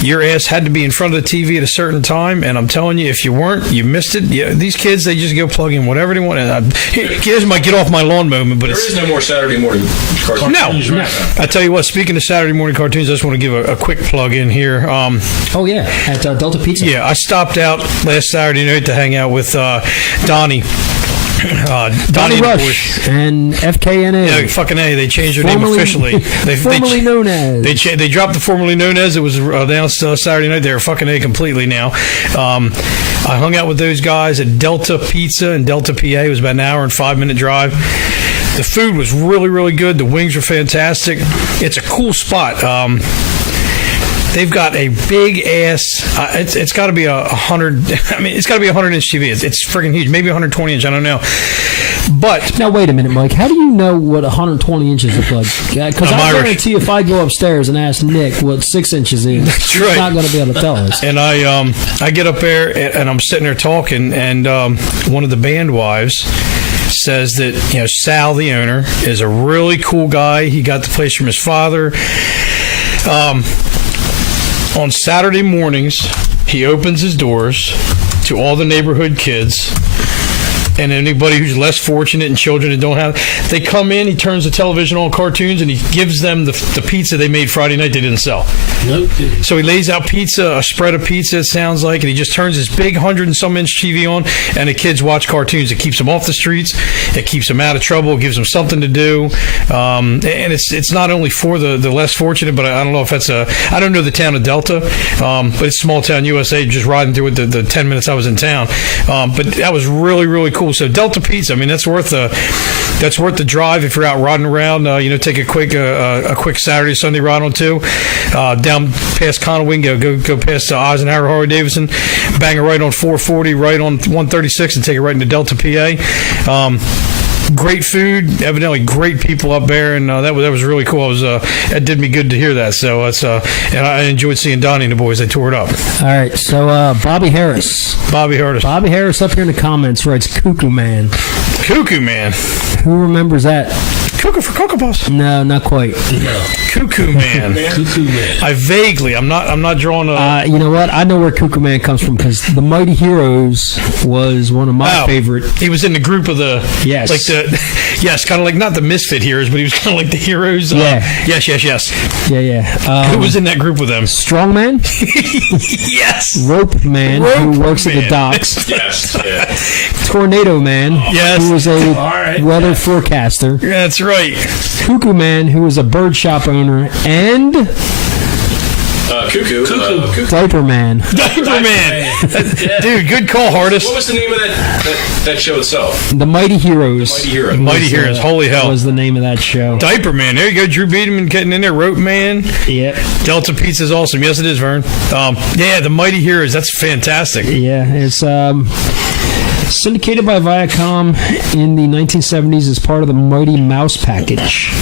Your ass had to be in front of the TV at a certain time. And I'm telling you, if you weren't, you missed it. Yeah, these kids, they just go plug in whatever they want. And here's my get off my lawn moment, but There it's is no more Saturday morning cartoons. no. I tell you what. Speaking of Saturday morning cartoons, I just want to give a quick plug in here. Oh yeah, at Delta Pizza. Yeah, I stopped out last Saturday night to hang out with Donnie. Donnie and the Rush boys. and FKNA. Yeah, fucking A. They changed their name Formerly- officially. formerly known as. They dropped the formerly known as. It was announced Saturday night. They're fucking A completely now. I hung out with those guys at Delta Pizza in Delta, PA. It was about an hour and 5-minute drive. The food was really, really good. The wings were fantastic. It's a cool spot. They've got a big ass. It's got to be 100. I mean, it's got to be 100-inch TV. It's freaking huge. Maybe 120-inch. I don't know. But Now wait a minute, Mike. How do you know what 120 inches look like? Because I'm I Irish. guarantee if I go upstairs and ask Nick what 6 inches is, he's right. not going to be able to tell us. And I get up there and I'm sitting there talking, and one of the band wives says that Sal, the owner, is a really cool guy. He got the place from his father. On Saturday mornings, he opens his doors to all the neighborhood kids and anybody who's less fortunate and children that don't have, they come in, he turns the television on cartoons, and he gives them the pizza they made Friday night they didn't sell. Nope. So he lays out pizza, a spread of pizza, it sounds like, and he just turns his big 100-and-some-inch TV on, and the kids watch cartoons. It keeps them off the streets. It keeps them out of trouble. It gives them something to do. And it's not only for the less fortunate, but I don't know if that's I don't know the town of Delta, but it's small town USA, just riding through it the 10 minutes I was in town. But that was really, really cool. So Delta Pizza, I mean, that's worth the drive if you're out riding around. Take a quick Saturday, Sunday ride on 2, down past Conoway, go past Eisenhower, Harley Davidson, bang it right on 440, right on 136, and take it right into Delta, PA. Great food, evidently great people up there, and that was really cool. That did me good to hear that. So and I enjoyed seeing Donnie and the boys. They tore it up. All right, so Bobby Harris up here in the comments writes Cuckoo Man. Cuckoo Man. Who remembers that? Cuckoo for Cocoa Puffs. No, not quite. No. Cuckoo Man. Cuckoo Man. I vaguely. I'm not drawing a. You know what? I know where Cuckoo Man comes from because the Mighty Heroes was one of my favorite. He was in the group of the kind of like not the Misfit Heroes, but he was kind of like the heroes. Yeah. Yes. Yeah. Who was in that group with them? Strongman. Yes. Rope Man, who works at the docks. Yes. Yeah. Tornado Man. Yes. Who was a weather forecaster. That's right. Cuckoo Man, who was a bird shop owner, and Cuckoo. Diaper Man. Diaper Man. Dude, good call, Hardest. What was the name of that show itself? The Mighty Heroes. Mighty Heroes. Holy hell. Was the name of that show. Diaper Man. There you go. Drew Beatman getting in there. Rope Man. Yep. Delta Pizza's awesome. Yes, it is, Vern. The Mighty Heroes. That's fantastic. Yeah, it's syndicated by Viacom in the 1970s as part of the Mighty Mouse package.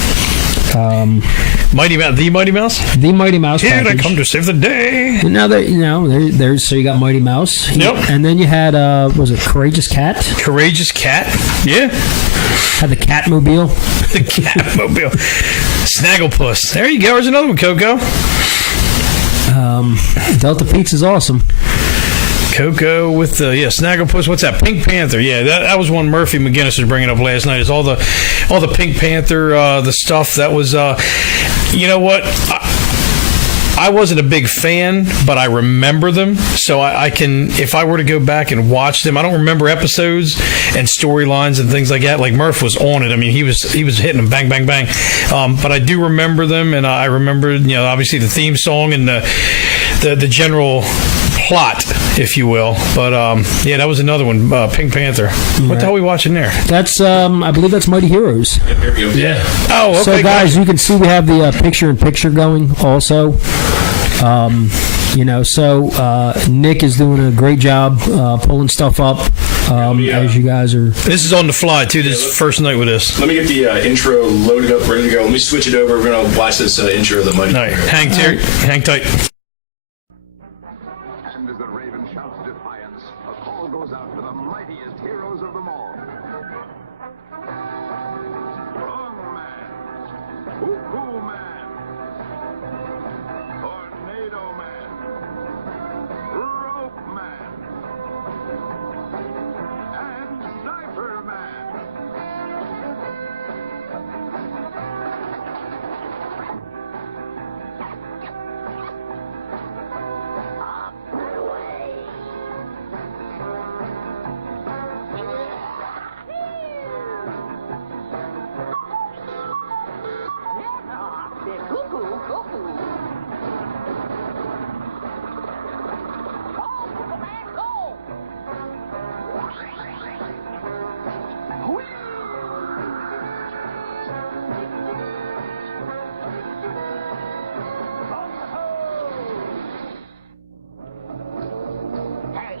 Mighty Mouse. The Mighty Mouse? The Mighty Mouse Here package. I come to save the day. And now there's so you got Mighty Mouse. Yep. And then you had was it Courageous Cat? Courageous Cat. Yeah. Had the Catmobile. The Catmobile. Snagglepuss. There you go. There's another one, Coco. Delta Pizza's awesome. Coco with the Snagglepuss. What's that? Pink Panther. Yeah, that was one Murphy McGinnis was bringing up last night. Is all the Pink Panther the stuff that was. You know what? I wasn't a big fan, but I remember them, so I can. If I were to go back and watch them, I don't remember episodes and storylines and things like that. Like Murph was on it. I mean, he was hitting them, bang, bang, bang. But I do remember them, and I remember obviously the theme song and the general plot, if you will. But that was another one, Pink Panther. What the hell are we watching there? That's I believe that's Mighty Heroes. Here we go. Yeah. Oh, okay. So guys, you can see we have the picture-in-picture going also. Nick is doing a great job pulling stuff up as you guys are. This is on the fly too. This is first night with this. Let me get the intro loaded up, ready to go. Let me switch it over. We're gonna watch this intro of the Mighty. All right, hang tight. And as the raven shouts defiance, a call goes out to the mightiest heroes of them all. Strong Man, Cuckoo Man, Tornado Man, Rope Man, and Diaper Man. Hey,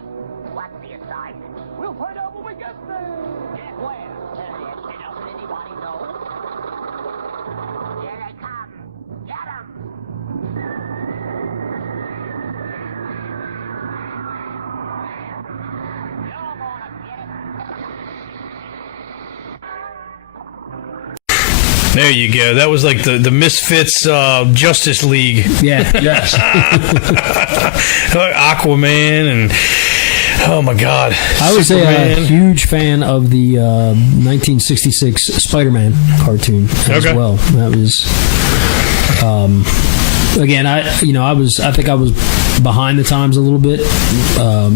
what's the assignment? We'll find out when we get there. Get where? Doesn't anybody know? Here they come. Get 'em. You're gonna get it. There you go. That was like the Misfits Justice League. Yeah. Yes. Aquaman and Oh my God! I was a Superman. huge fan of the 1966 Spider-Man cartoon as Okay. well. That was, again, I think I was behind the times a little bit,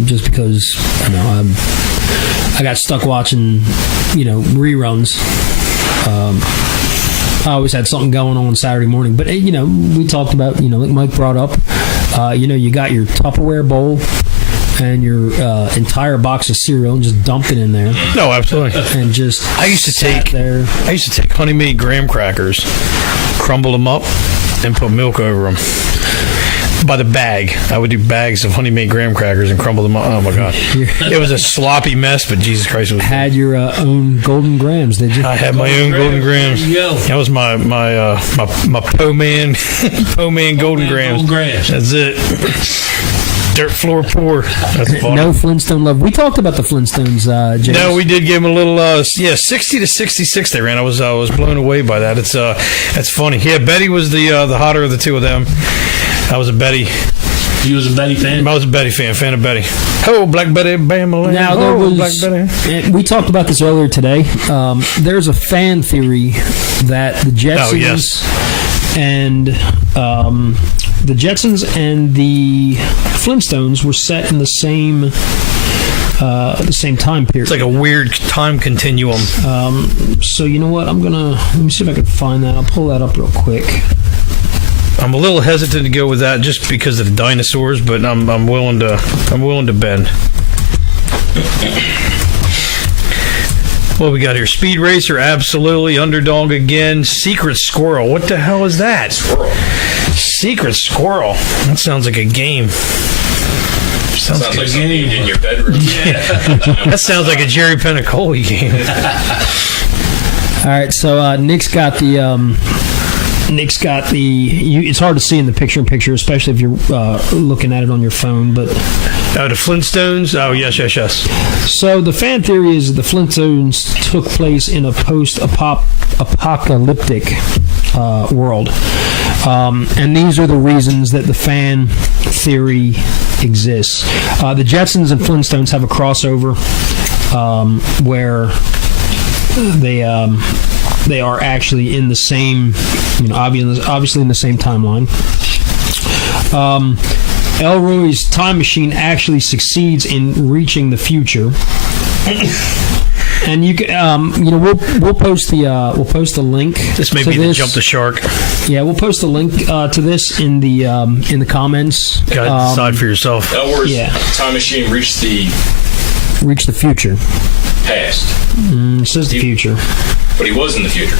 just because I got stuck watching, reruns. I always had something going on Saturday morning, but we talked about, like Mike brought up, you got your Tupperware bowl and your entire box of cereal and just dumped it in there No, absolutely. and just I used to sat take there. Honey Made graham crackers, crumble them up, and put milk over them. By the bag, I would do bags of Honey Made graham crackers and crumble them up. Oh my God, it was a sloppy mess, but Jesus Christ, it was. Had your own Golden Grams, did you? I had my own Golden Grams. There you go. That was my Po Man Golden Grams. Golden Grams. That's it. Dirt floor pour. That's funny. No Flintstone love. We talked about the Flintstones, James. No, we did give them a little, 60 to 66 they ran. I was blown away by that. That's funny. Yeah, Betty was the hotter of the two of them. I was a Betty. You was a Betty fan? I was a Betty fan of Betty. Oh, Black Betty, Bam-a-lam. Now, there Oh, Black was, Betty. we talked about this earlier today. There's a fan theory that the Jetsons Oh, yes. and the Flintstones were set in the same time period. It's like a weird time continuum. So you know what? Let me see if I can find that. I'll pull that up real quick. I'm a little hesitant to go with that just because of the dinosaurs, but I'm willing to bend. What we got here? Speed Racer, absolutely. Underdog again. Secret Squirrel. What the hell is that? Squirrel. Secret Squirrel. That sounds like a game. Sounds like something you did in your bedroom. That sounds like a Jerry Penacoli game. All right, so Nick's got the. It's hard to see in the picture-in-picture, especially if you're looking at it on your phone. But Oh, the Flintstones? Oh, yes. so the fan theory is that the Flintstones took place in a post-apocalyptic world, and these are the reasons that the fan theory exists. The Jetsons and Flintstones have a crossover where they are actually in the same, obviously in the same timeline. Elroy's time machine actually succeeds in reaching the future, and you can, we'll post the link. This may to be the jump the shark. Yeah, we'll post the link to this in the comments. Gotta decide for yourself. In other words, Yeah. time machine reached the Reach the future. past, It says the future. but he was in the future.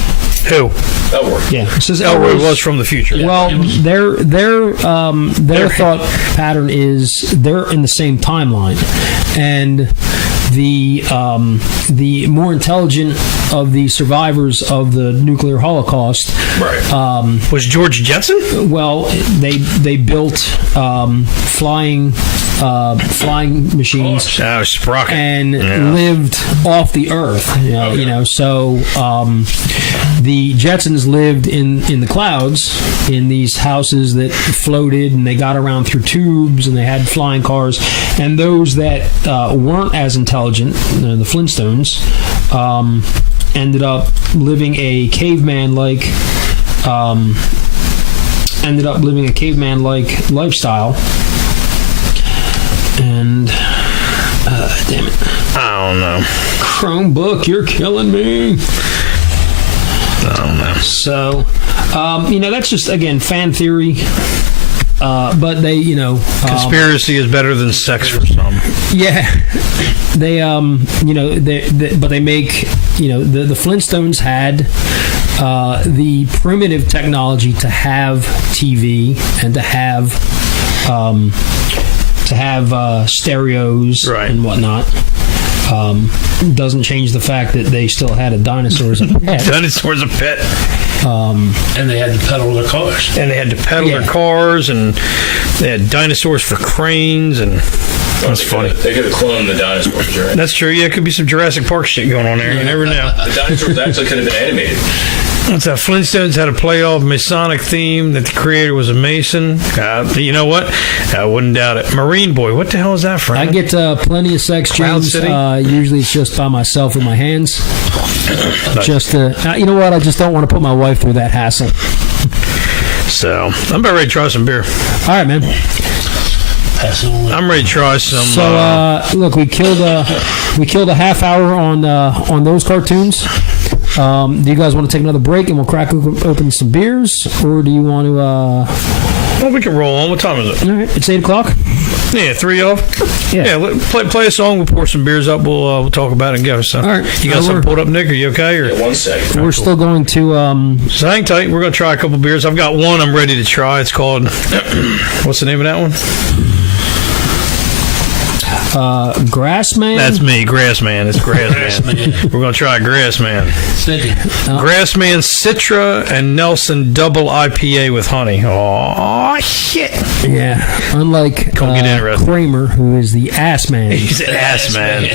Who? Elroy. Yeah, it says Elroy Elroy's- was from the future. Well, their thought pattern is they're in the same timeline, and the more intelligent of the survivors of the nuclear holocaust, Right. Was George Jetson? well, they built flying machines. Oh, Sprocket. And Yeah. lived off the earth, So the Jetsons lived in the clouds in these houses that floated, and they got around through tubes, and they had flying cars. And those that weren't as intelligent, the Flintstones, ended up living a caveman-like lifestyle. And damn it, I don't know. Chromebook, you're killing me. I don't know. So, that's just, again, fan theory. But they, Conspiracy is better than sex for some. yeah, they, but they make, the Flintstones had the primitive technology to have TV and to have stereos Right. and whatnot. Doesn't change the fact that they still had a dinosaur as a pet. Dinosaurs a pet. And they had to pedal their cars. And they had to pedal Yeah. their cars, and they had dinosaurs for cranes, and that's funny. They could have cloned the dinosaurs, right? That's true. Yeah, it could be some Jurassic Park shit going on there. You never know. The dinosaurs actually could have been animated. What's that? Flintstones had a playoff Masonic theme that the creator was a Mason. You know what? I wouldn't doubt it. Marine Boy. What the hell is that, Frank? I get plenty of sex, Cloud James. City? Usually it's just by myself with my hands. Just you know what? I just don't want to put my wife through that hassle. So I'm about ready to try some beer. All right, man. I'm ready to try some. So look, we killed a half hour on those cartoons. Do you guys want to take another break and we'll crack open some beers, or do you want to? Well, we can roll on. What time is it? All right, it's 8 o'clock. Yeah, 3 off. Yeah. Play a song. We'll pour some beers up. We'll talk about it and go. So, all right. You got something pulled up, Nick? Are you okay? Or? Yeah, 1 second. We're still going to. So hang tight. We're going to try a couple beers. I've got one I'm ready to try. It's called. What's the name of that one? Grassman. That's me, Grassman. It's Grassman. We're going to try Grassman. Grassman Citra and Nelson Double IPA with honey. Oh, shit. Yeah. Unlike Don't get interested. Kramer, who is the ass man. He's an ass man.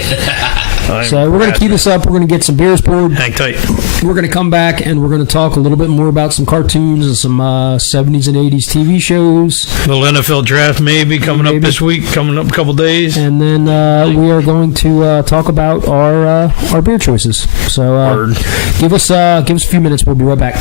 So we're going to keep this up. We're going to get some beers poured. Hang tight. We're going to come back and we're going to talk a little bit more about some cartoons and some 70s and 80s TV shows. Little NFL draft maybe coming up this week, coming up a couple days. And then we are going to talk about our beer choices. So give us a few minutes. We'll be right back.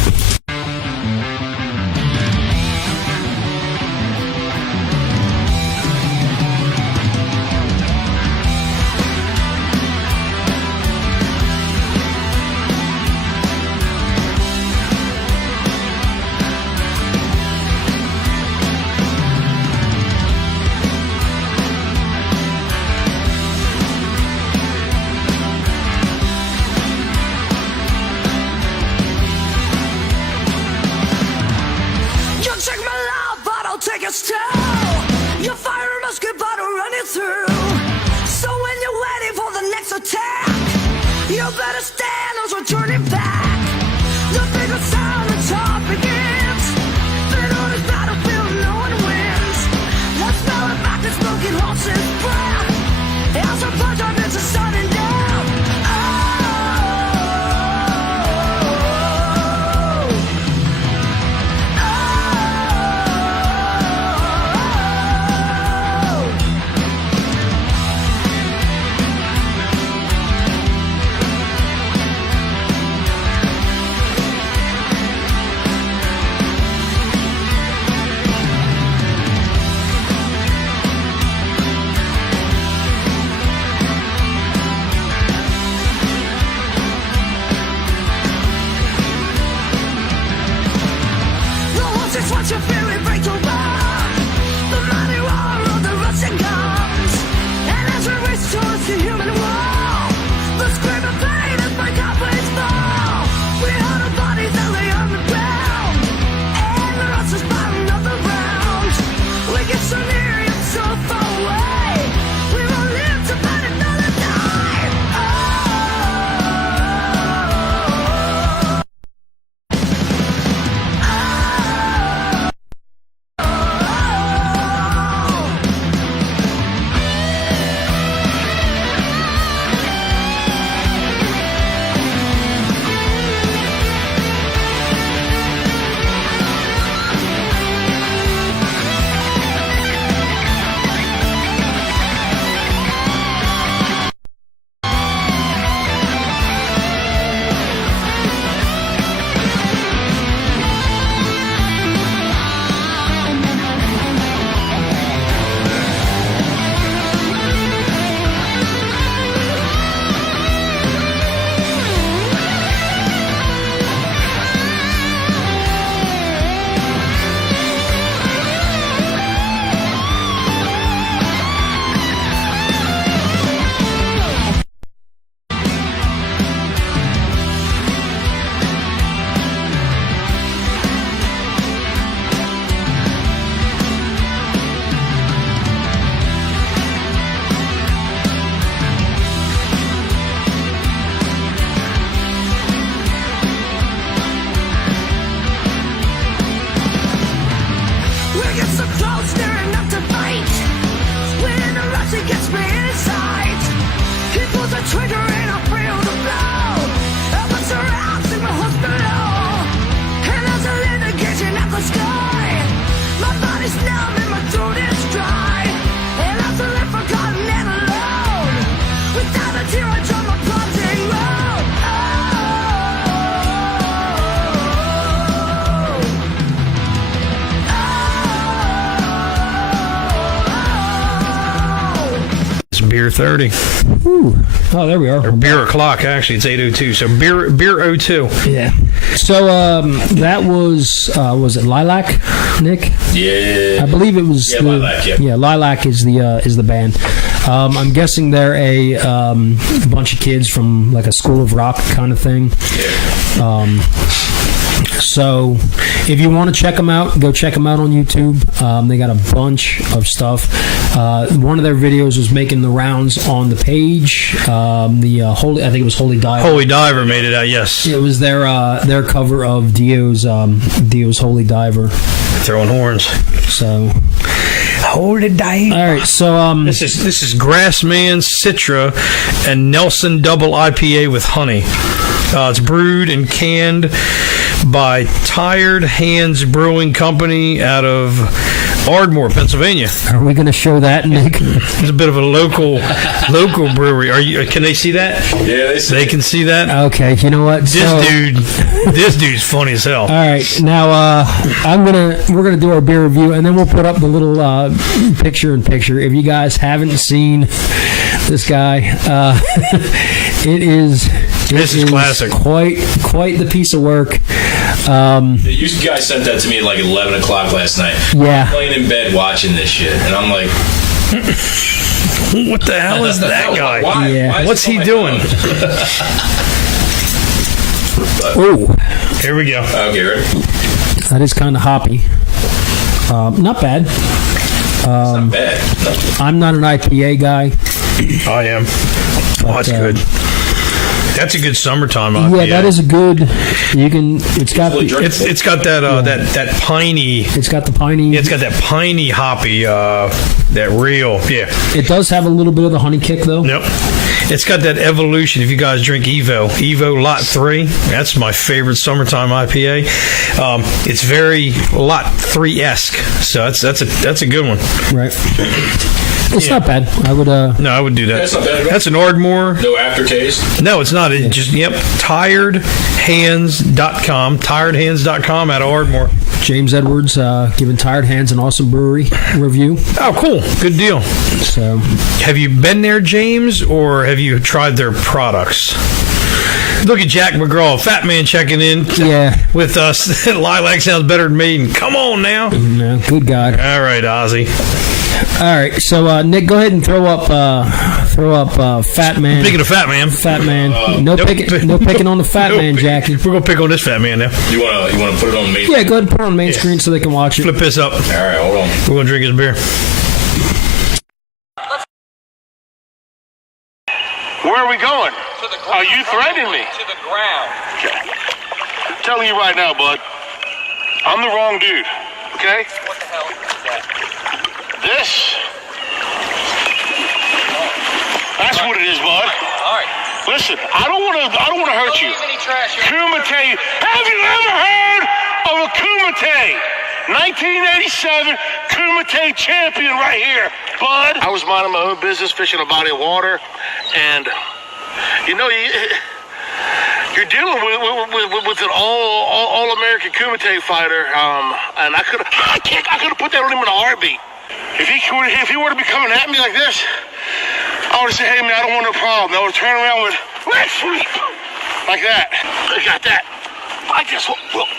30. Ooh. Oh, there we are. Or beer o'clock, actually. It's 8:02. So beer 02. Yeah. So that was it Lilac, Nick? Yeah. I believe it was. Yeah, Lilac, yeah. Yeah, Lilac is the band. I'm guessing they're a bunch of kids from like a School of Rock kind of thing. So if you want to check them out, go check them out on YouTube. They got a bunch of stuff. One of their videos was making the rounds on the page. I think it was Holy Diver. Holy Diver made it out, yes. It was their cover of Dio's Holy Diver. Throwing horns. So Holy Diver. all right, so This is Grassman, Citra, and Nelson Double IPA with honey. It's brewed and canned by Tired Hands Brewing Company out of Ardmore, Pennsylvania. are we going to show that, Nick? It's a bit of a local brewery. Can they see that? Yeah, They can see that. Okay, you know what? This dude's funny as hell. All right, now we're gonna do our beer review, and then we'll put up the little picture-in-picture. If you guys haven't seen this guy, This is classic. Quite the piece of work. You guys sent that to me at like 11 o'clock last night. Yeah. I'm laying in bed watching this shit, and I'm like, What the hell is that guy? Why? Yeah. Why is What's it on he my doing? Oh, Here we go. Okay, ready? that is kind of hoppy. Not bad. It's not bad. No. I'm not an IPA guy. I am. Oh, that's good. That's a good summertime IPA. Yeah, that is a good. You can. It's got Fully the. drink- It's got that that piney. It's got the piney. It's got that piney hoppy. That real. Yeah. It does have a little bit of the honey kick though. Nope. It's got that evolution. If you guys drink Evo Lot 3, that's my favorite summertime IPA. It's very Lot 3-esque, so that's a good one. Right. It's not bad. I would. No, I would do that. That's not bad at all. That's an Ardmore. No aftertaste. No, it's not. It just tiredhands.com. Tiredhands.com out of Ardmore. James Edwards giving Tired Hands an awesome brewery review. Oh, cool. Good deal. So Have you been there, James, or have you tried their products? Look at Jack McGraw, Fat Man checking in yeah, with us. Lilac sounds better than Maiden. Come on now. no, good God. All right, Ozzy. All right, so Nick, go ahead and throw up Fat Man. Speaking of Fat Man. Fat Man, no Nope. picking on the Fat Man, Jackie. We're going to pick on this Fat Man now. You wanna put it on main? Yeah, go ahead and put it on main screen so they can watch it. Flip this up. All right, hold on. We're going to drink his beer. Where are we going? To the ground. Are you threatening me? To the ground. I'm telling you right now, bud. I'm the wrong dude. Okay? What the hell is that? This. That's what it is, bud. All right. Listen, I don't want to hurt Don't you. leave any trash here. Kumite. Have you ever heard of a Kumite? 1987 Kumite champion right here, bud. I was minding my own business, fishing a body of water, and you know you're dealing with an all American Kumite fighter, and I could have put that on him in a heartbeat. If he were to be coming at me like this, I would have said, "Hey man, I don't want no problem." I would turn around with leg sweep like that. I got that. I just will.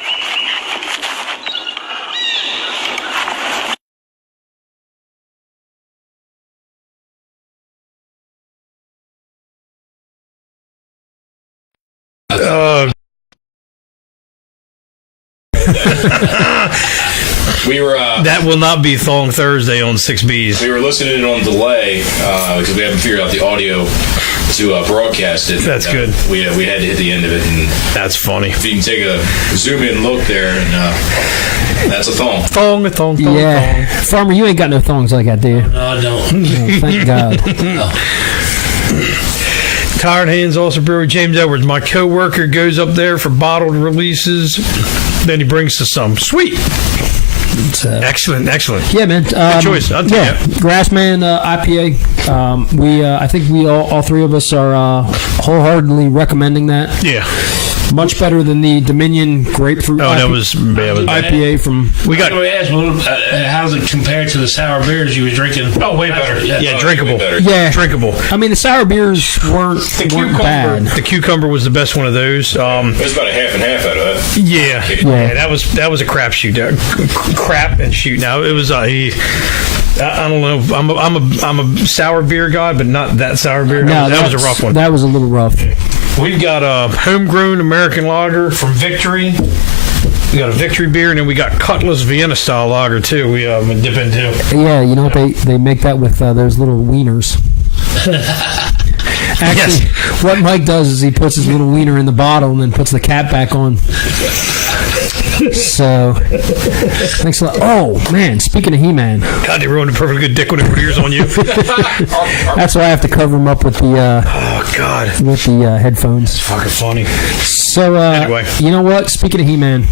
We were That will not be Thong Thursday on 6Bs. we were listening on delay because we haven't figured out the audio to broadcast it. That's good. We had to hit the end of it, and That's funny. if you can take a zoom in look there, and that's a thong. Thong. Yeah, Farmer, you ain't got no thongs like that, do you? No, I don't. Oh, thank God. Tired Hands, also brewery. James Edwards, my co-worker, goes up there for bottled releases. Then he brings us some. Sweet. Excellent. Yeah, man. Good choice. I'll tell yeah, Grassman IPA. I think we all three of us are wholeheartedly recommending that. Yeah. Much better than the Dominion grapefruit. Oh, that was IPA from. We got. I asked, how does it compare to the sour beers you was drinking? Oh, way better. Yeah, drinkable. Way better. Yeah, Drinkable. I mean, the sour beers weren't bad. The cucumber was the best one of those. It was about a half and half out of that. Yeah, that was a crapshoot. Crap and shoot. Now it was. I don't know. I'm a sour beer guy, but not that sour beer. No, that was a rough one. That was a little rough. We've got a homegrown American lager from Victory. We got a Victory beer, and then we got Cutlass Vienna style lager too. We dip into. Yeah, you know what they make that with those little wieners. Actually, what Mike does is he puts his little wiener in the bottle and then puts the cap back on. So, thanks a lot. Oh, man, speaking of He-Man. God, they ruined a perfectly good dick when it appears on you. That's why I have to cover him up with the Oh, God. with the headphones. Fucking funny. So, Anyway. you know what? Speaking of He-Man,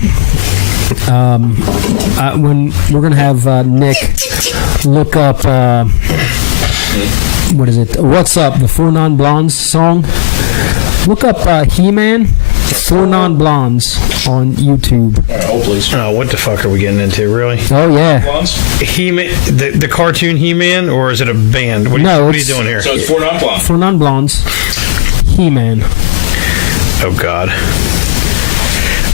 when we're going to have Nick look up, what is it? What's Up? The Four Non-Blondes song. Look up He-Man, Four Non-Blondes on YouTube. Oh, please. Oh, what the fuck are we getting into, really? Oh, yeah. He-Man, the cartoon He-Man, or is it a band? What are you doing here? So it's 4 non-blonde. Four Non-Blondes, He-Man. Oh, God.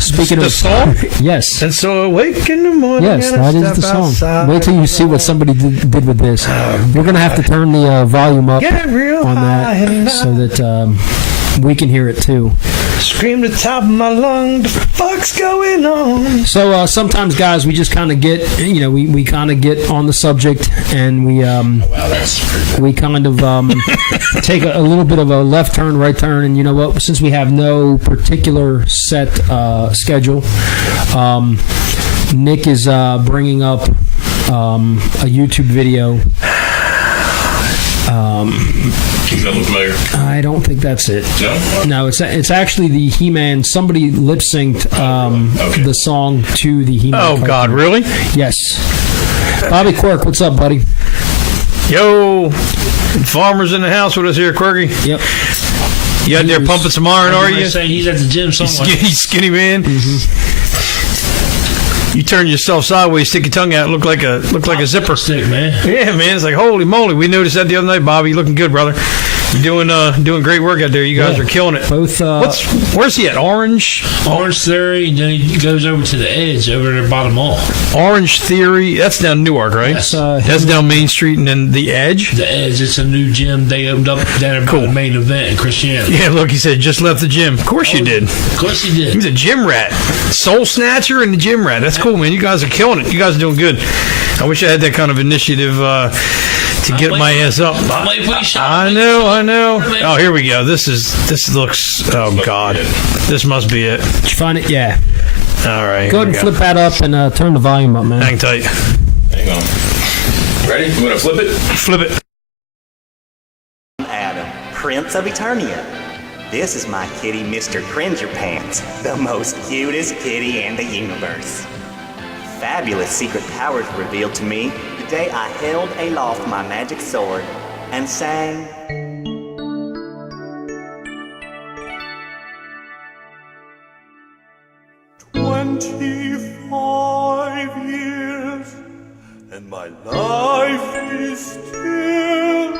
Speaking The of song? yes. And so awake in the morning. Yes, and I that is step the song. outside. Wait till you see what somebody did with this. We're going to have to turn the volume up Get real on high that and so that we can hear it too. Scream the top of my lung. The fuck's going on? So sometimes, guys, we just kind of get, we kind of get on the subject and we kind of take a little bit of a left turn, right turn, and you know what? Since we have no particular set schedule, Nick is bringing up a YouTube video. Nothing familiar. I don't think that's it. No? No, it's actually the He-Man. Somebody lip synced Okay. the song to the He-Man. Oh, cartoon. God, really? Yes. Bobby Quirk, what's up, buddy? Yo, farmers in the house with us here, Quirky. Yep. You out there pumping some iron, are you? Saying he's at the gym somewhere. Skinny man. You turn yourself sideways, stick your tongue out, look like a zipper. Stick, man. Yeah, man. It's like, holy moly. We noticed that the other night, Bobby. You looking good, brother. You're doing great work out there. You guys are killing it. Both. Where's he at? Orange Theory, and then he goes over to the Edge over there by the mall. Orange Theory. That's down Newark, right? Yes. That's down Main Street, and then the Edge. The Edge, it's a new gym they opened up down by the main event in Christianity. Yeah, look, he said just left the gym. Of course you did. Of course he did. He's a gym rat, soul snatcher, and the gym rat. That's cool, man. You guys are killing it. You guys are doing good. I wish I had that kind of initiative to get my ass up. I know. Oh, here we go. This looks. Oh God, this must be it. Did you find it? Yeah. All right. Go ahead and flip that up and turn the volume up, man. Hang tight. Hang on. Ready? You want to flip it? Flip it. Adam, Prince of Eternia. This is my kitty, Mr. Cringer Pants, the most cutest kitty in the universe. Fabulous secret powers were revealed to me the day I held aloft my magic sword and sang. "25 years, and my life is still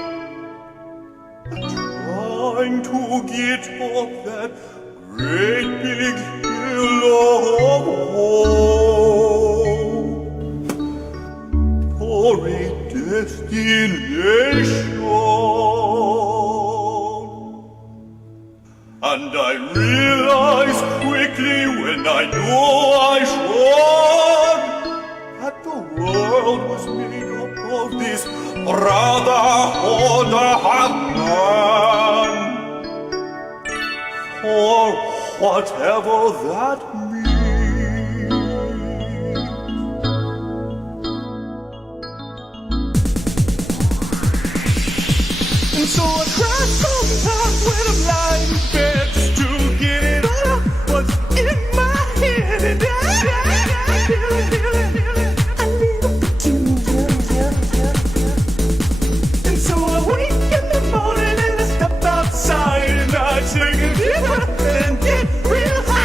trying to get up that great big hill of hope for a destination. And I realized quickly when I knew I should that the world was made up of this brotherhood of man. For whatever that means. And so I cried sometimes when I'm lying in bed to get it all out what's in my head. And I feel it, a little peculiar. And so I wake in the morning and I step outside and I take a deep breath and get real high.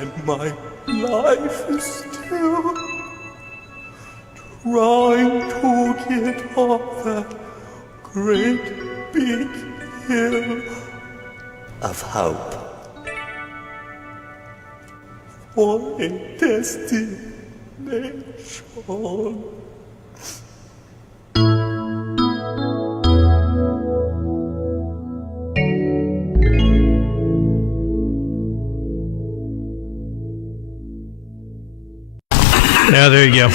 and my life is still trying to get off that great big hill of hope. For a destination. Yeah, there you go.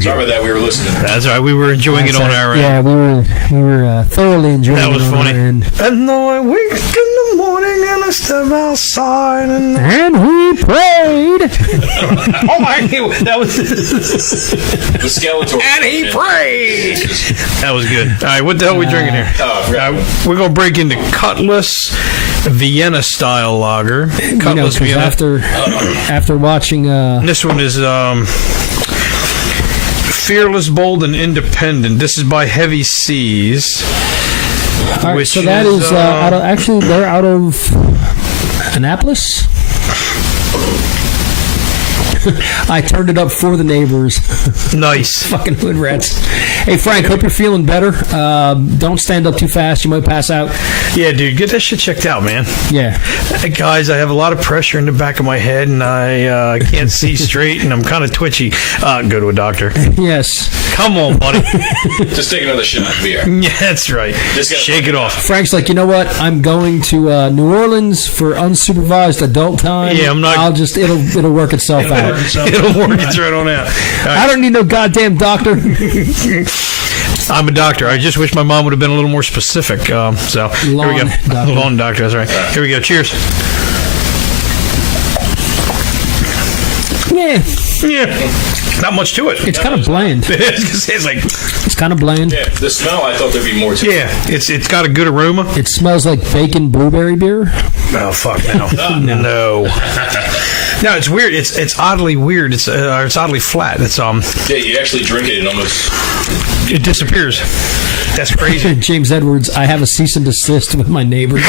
Sorry about that. We were listening. That's all right. We were enjoying it on our end. Yeah, we were thoroughly enjoying it. That was on funny. our end. And though I wake in the morning and I step outside and we prayed. oh my! That was The Skeletor. and he prayed. That was good. All right, what the hell are we drinking here? Oh, I forgot. We're gonna break into Cutlass Vienna style lager. You know, Cutlass 'cause Vienna. after watching This one is Fearless, Bold, and Independent. This is by Heavy Seas. all right, which so that is, is out of, actually they're out of Annapolis. I turned it up for the neighbors. Nice. Fucking hood rats. Hey, Frank, hope you're feeling better. Don't stand up too fast. You might pass out. Yeah, dude, get that shit checked out, man. Yeah. Hey, guys, I have a lot of pressure in the back of my head, and I can't see straight, and I'm kind of twitchy. Go to a doctor. Yes. Come on, buddy. Just take another shot of beer. Yeah, that's right. Just gotta Shake it off. Frank's like, you know what? I'm going to New Orleans for unsupervised adult time. Yeah, I'm not- It'll work itself out. It'll work its right on out. I don't need no goddamn doctor. I'm a doctor. I just wish my mom would have been a little more specific. So here we Lawn go. doctor. Lawn doctor. That's right. Here we go. Cheers. Yeah. Yeah. Not much to it. It's kind of bland. It's like, It's kind of bland. Yeah, the smell, I thought there'd be more to it. yeah, it's got a good aroma. It smells like bacon blueberry beer. Oh fuck no. No. No, it's weird. It's oddly weird. It's oddly flat. It's Yeah, you actually drink it and almost... it disappears. That's crazy. James Edwards, I have a cease and desist with my neighbors.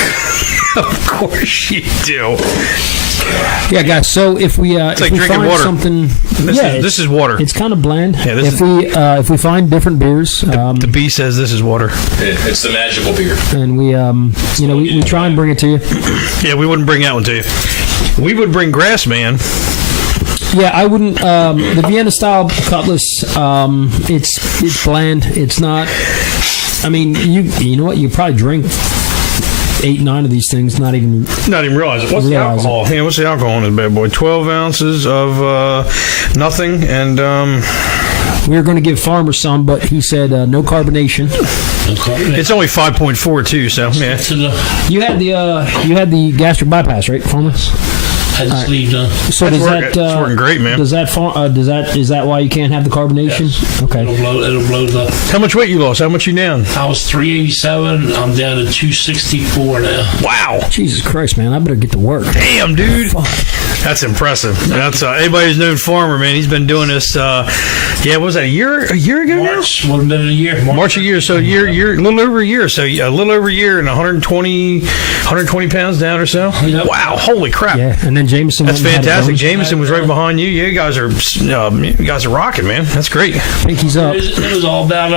Of course you do. Yeah, guys. So if we like if we drinking find water. something, This is water. It's kind of bland. Yeah, this if we find different beers, The bee says this is water. It's the magical beer. and we we try and bring it to you. Yeah, we wouldn't bring that one to you. We would bring Grassman. Yeah, I wouldn't. The Vienna style Cutlass, it's bland. It's not. I mean, you know what? You probably drink 8-9 of these things, not even realize it. What's the Realize it. alcohol? Yeah, what's the alcohol in this bad boy? 12 ounces of nothing, and we were going to give Farmer some, but he said no carbonation. it's only 5.42. So yeah, You had the gastric bypass, right, Farmer? Had the sleeve done. So That's does working- that it's working great, man. Does that is that why you can't have the carbonation? Okay. It'll blow the. how much weight you lost? How much you down? I was 387. I'm down to 264 now. Wow, Jesus Christ, man! I better get to work. damn, dude, that's impressive. That's anybody who's known Farmer, man. He's been doing this. Yeah, what was that a year ago March, would have been a year. now? March a year, so you're a little over a year. So a little over a year and 120 pounds down or so. Yep. Wow, holy crap. Yeah, and then Jameson. That's went and had fantastic. his own. Jameson was right behind you. You guys are rocking, man. That's great. Pinky's up. It was all about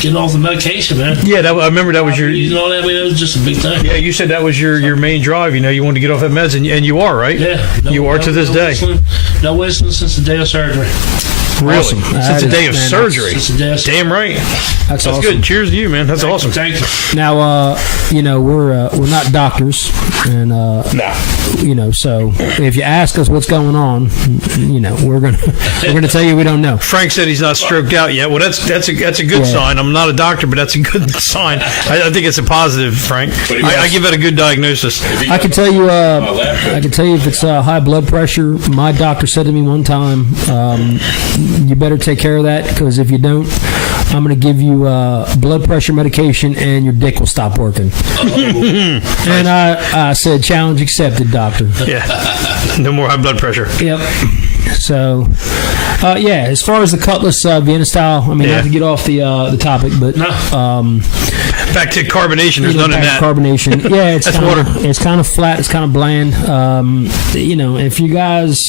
getting off the medication, man. Yeah, I remember that was your. Using all that, it was just a big thing. Yeah, you said that was your main drive. You know, you wanted to get off that meds, and you are, right? Yeah. You are to this day. No whistling since the day of surgery. Really? Awesome. Since the day of Man, surgery. Since the day of surgery. Damn right. That's That's awesome. good. Cheers to you, man. That's awesome. Thank you. Now, we're not doctors, and so if you ask us what's going on, we're gonna tell you we don't know. Frank said he's not stroked out yet. Well, that's a good sign. I'm not a doctor, but that's a good sign. I think it's a positive, Frank. I give that a good diagnosis. I can tell you. I can tell you if it's high blood pressure. My doctor said to me one time, you better take care of that, because if you don't, I'm going to give you blood pressure medication and your dick will stop working. And I said, challenge accepted, doctor. Yeah. No more high blood pressure. Yep. So, yeah, as far as the Cutlass Vienna style, I mean, not to get off the topic, but back to carbonation. There's none of that. Carbonation. Yeah, it's That's kinda, water. It's kind of flat. It's kind of bland. If you guys,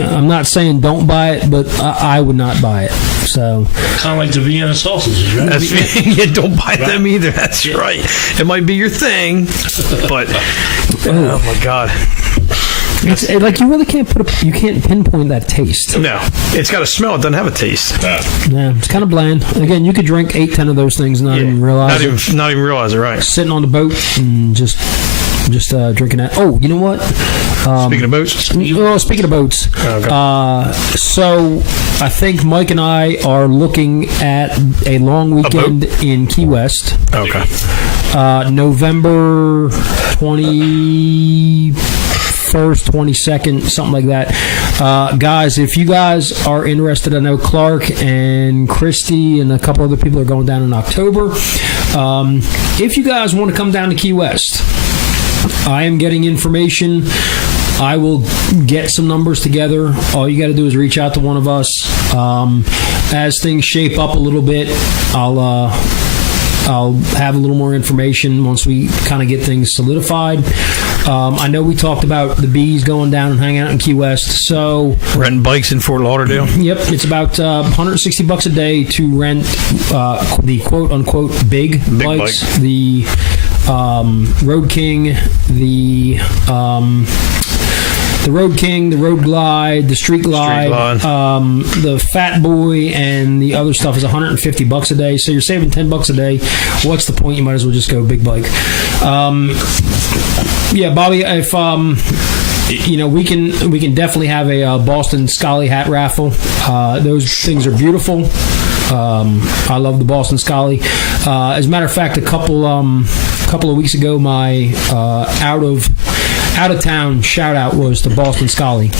I'm not saying don't buy it, but I would not buy it. So kind of like the Vienna sausages, right? Yeah, don't buy them either. That's right. It might be your thing, but oh my god. It's like you really can't you can't pinpoint that taste. No, it's got a smell. It doesn't have a taste. Yeah, it's kind of bland. Again, you could drink 8-10 of those things and not even realize not even realize it. Right. Sitting on the boat and just drinking that. Oh, you know what? Speaking of boats. Well, speaking of boats. Okay. So I think Mike and I are looking at a long weekend in Key West. Okay. November 21st, 22nd, something like that. Guys, if you guys are interested, I know Clark and Christy and a couple other people are going down in October. If you guys want to come down to Key West, I am getting information. I will get some numbers together. All you got to do is reach out to one of us. As things shape up a little bit, I'll have a little more information once we kind of get things solidified. I know we talked about the Bees going down and hanging out in Key West. So renting bikes in Fort Lauderdale. Yep, it's about $160 a day to rent the quote unquote big bikes. Bike. The Road King, the Road King, the Road Glide, the Street Glide, the Fat Boy, and the other stuff is $150 a day. So you're saving $10 a day. What's the point? You might as well just go big bike. Yeah, Bobby, if we can definitely have a Boston Scally hat raffle. Those things are beautiful. I love the Boston Scally. As a matter of fact, a couple of weeks ago, my out of town shout out was to Boston Scally.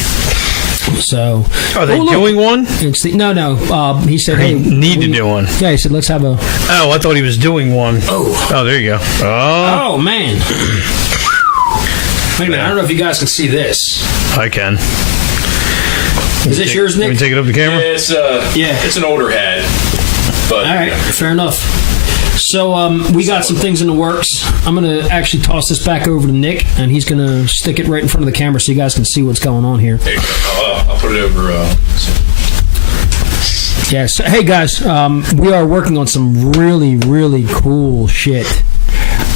So are they doing one? No. He said, "Hey, need to do one." Yeah, he said, "Let's have a." Oh, I thought he was doing one. Oh, there you go. Oh man. Wait a minute, I don't know if you guys can see this. I can. Is this yours, Nick? Can we take it up the camera? Yeah, it's an older hat. But all right, fair enough. So we got some things in the works. I'm going to actually toss this back over to Nick, and he's going to stick it right in front of the camera so you guys can see what's going on here. There you go. I'll put it over. Yes. Hey, guys, we are working on some really, really cool shit.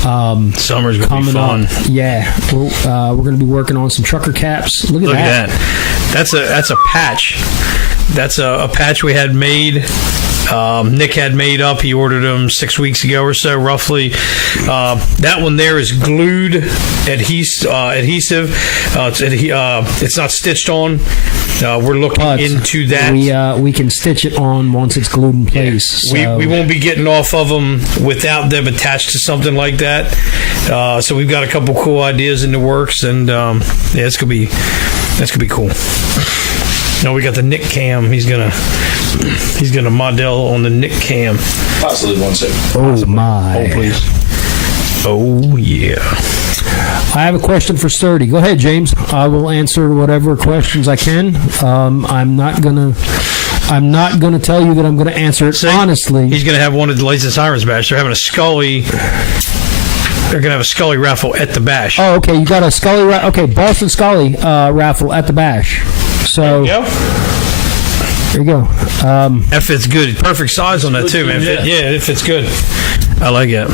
Summer's gonna be fun. Up. Yeah, we're going to be working on some trucker caps. Look at that. That's a patch. That's a patch we had made. Nick had made up. He ordered them 6 weeks ago or so, roughly. That one there is glued adhesive. It's not stitched on. We're looking into that. We can stitch it on once it's glued in place. Yeah. We won't be getting off of them without them attached to something like that. So we've got a couple cool ideas in the works, and that's gonna be cool. No, we got the Nick Cam. He's gonna model on the Nick Cam. Possibly 1 second. Oh my! Oh please! Oh yeah! I have a question for Sturdy. Go ahead, James. I will answer whatever questions I can. I'm not gonna tell you that I'm gonna answer it honestly. He's gonna have one of the Lights and Sirens bash. They're having a Scully. They're gonna have a Scully raffle at the bash. Oh, okay. You got a Scully. Boston Scully raffle at the bash. So. There you go. That fits good. Perfect size on that too, man. It fits good. I like it.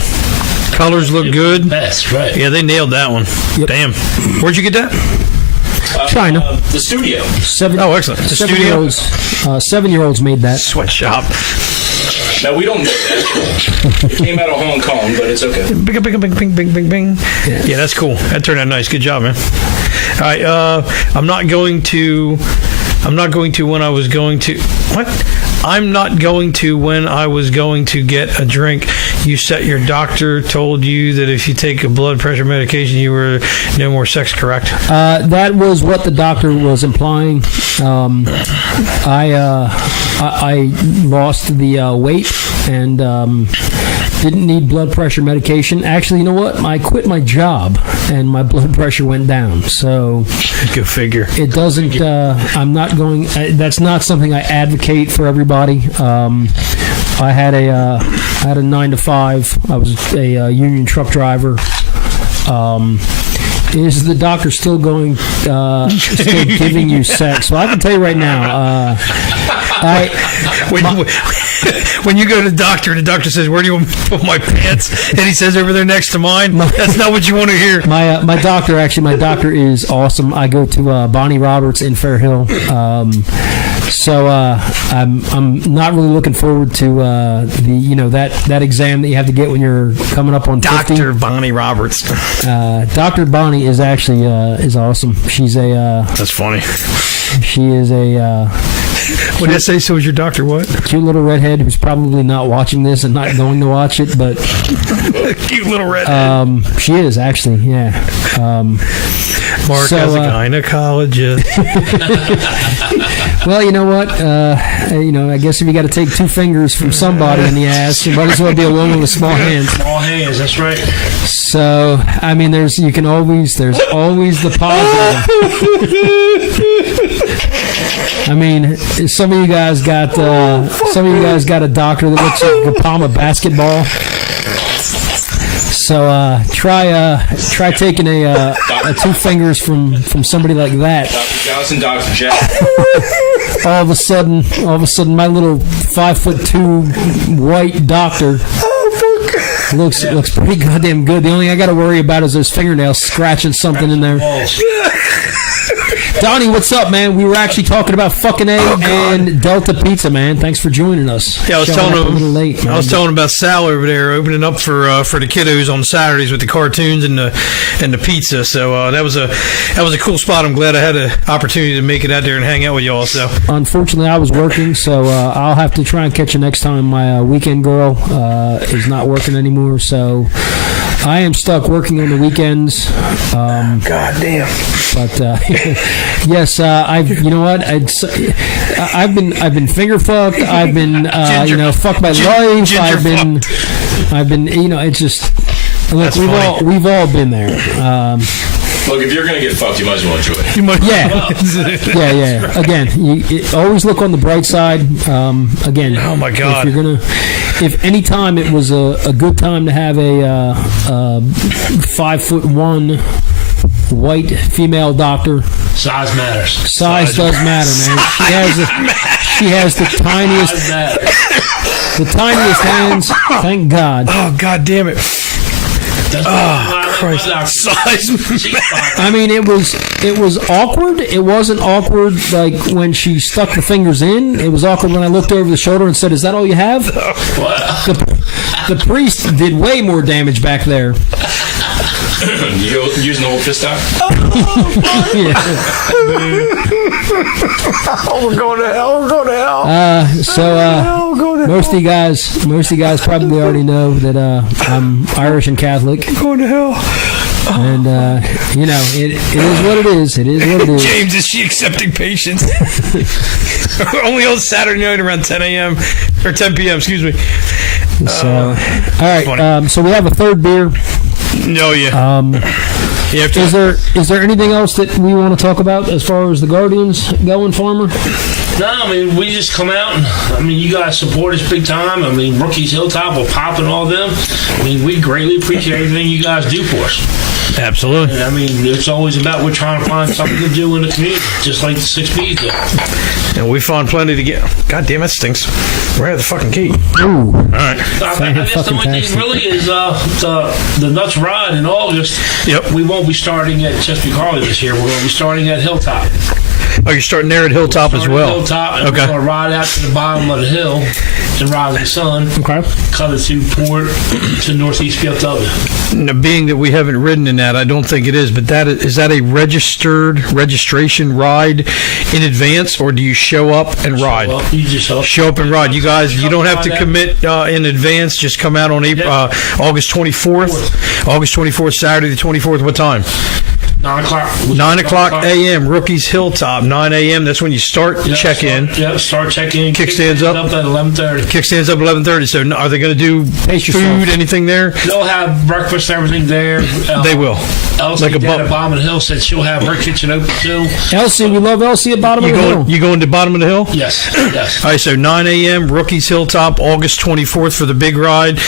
Colors look good. Best, right? Yeah, they nailed that one. Yep. Damn. Where'd you get that? China. The studio. Oh, excellent. The studio. 7-year-olds made that. Sweatshop. No, we don't know that. It came out of Hong Kong, but it's okay. Bing, bing, bing, bing, bing, bing, bing. Yeah, that's cool. That turned out nice. Good job, man. All right. I'm not going to when I was going to. What? I'm not going to when I was going to get a drink. You said your doctor told you that if you take a blood pressure medication, you were no more sex, correct? That was what the doctor was implying. I lost the weight, and Didn't need blood pressure medication. Actually, you know what? I quit my job and my blood pressure went down. So Go figure. it doesn't. I'm not going. That's not something I advocate for everybody. I had a 9 to 5. I was a union truck driver. Is the doctor still going? Still giving you sex? Well, I can tell you right now. When you go to the doctor says, "Where do you want me to put my pants?" and he says, "Over there next to mine." That's not what you want to hear. My doctor is awesome. I go to Bonnie Roberts in Fair Hill. So I'm not really looking forward to that exam that you have to get when you're coming up on 50. Dr. Bonnie Roberts. Dr. Bonnie is actually is awesome. She's a That's funny. she is a What did I say? So is your doctor what? cute little redhead who's probably not watching this and not going to watch it, but Cute little redhead. she is actually, yeah. Mark so, as a gynecologist. Well, you know what? I guess if you got to take 2 fingers from somebody in the ass, you might as well be a woman with small hands. Small hands, that's right. So, I mean, there's always the positive. I mean, some of you guys got a doctor that looks like a palm of basketball. So try taking a 2 fingers from somebody like that. Dr. Johnson, Dr. Jack. All of a sudden, my little 5'2" white doctor looks pretty goddamn good. The only thing I got to worry about is those fingernails scratching something in there. Donnie, what's up, man? We were actually talking about fucking A and Delta Pizza, man. Thanks for joining us. Yeah, I was Showing telling up him. a little late, man. I was telling him about Sal over there opening up for the kiddos on Saturdays with the cartoons and the pizza. So that was a cool spot. I'm glad I had an opportunity to make it out there and hang out with y'all. So unfortunately, I was working, so I'll have to try and catch you next time. My weekend girl is not working anymore, so I am stuck working on the weekends. God damn. But yes, you know what? I've been finger fucked. I've been fucked by life. I've been it's just look. We've all been there. Look, if you're gonna get fucked, you might as well enjoy it. Yeah. Again, you always look on the bright side. Again, oh my God! If any time it was a good time to have a 5'1" white female doctor, Size matters. Size does matter, man. She has the tiniest hands. Thank God. Oh God damn it! Oh Christ! Size. I mean, it was awkward. It wasn't awkward like when she stuck the fingers in. It was awkward when I looked over the shoulder and said, "Is that all you have?" The priest did way more damage back there. You using the whole fist out? Oh, we're going to hell. We're going to hell. Most of you guys probably already know that I'm Irish and Catholic. Going to hell. And it is what it is. It is what it is. James, is she accepting patients? Only on Saturday night around 10 a.m. or 10 p.m. Excuse me. So, all right. So we have a third beer. No, yeah. Is there anything else that we want to talk about as far as the Guardians going, Farmer? No, I mean, we just come out and, you guys support us big time. Rookies Hilltop will pop and all them. We greatly appreciate everything you guys do for us. Absolutely. And, it's always about we're trying to find something to do in the community, just like the 6Bs do. And we found plenty to get. God damn, it stinks. We're at the fucking key. Ooh. All right. I guess the only thing really is the Nuts Ride in August. Yep. We won't be starting at Chesapeake Harley this year. We're going to be starting at Hilltop. Oh, you're starting there at Hilltop as well. Hilltop, and okay. We're going to ride out to the bottom of the hill in Rising Sun. Okay. Cut it to Port to Northeast PFW. Now, being that we haven't ridden in that, I don't think it is, but is that a registration ride in advance, or do you show up and ride? Well, you just show up and ride. You guys, you don't have to commit in advance. Just come out on August 24th. August 24th, Saturday the 24th. What time? 9 o'clock. 9 o'clock a.m. Rookies Hilltop, 9 a.m. That's when you start check in. Start check-in. Kickstands up at 11:30. Kickstands up 11:30. So are they going to do food, anything there? They'll have breakfast, everything there. They will. Elsie Like a down at Bottom of the Hill said she'll have her kitchen open too. Elsie, we love Elsie at Bottom of the Hill. You going to Bottom of the Hill? Yes. All right, so 9 a.m. Rookies Hilltop, August 24th for the big ride.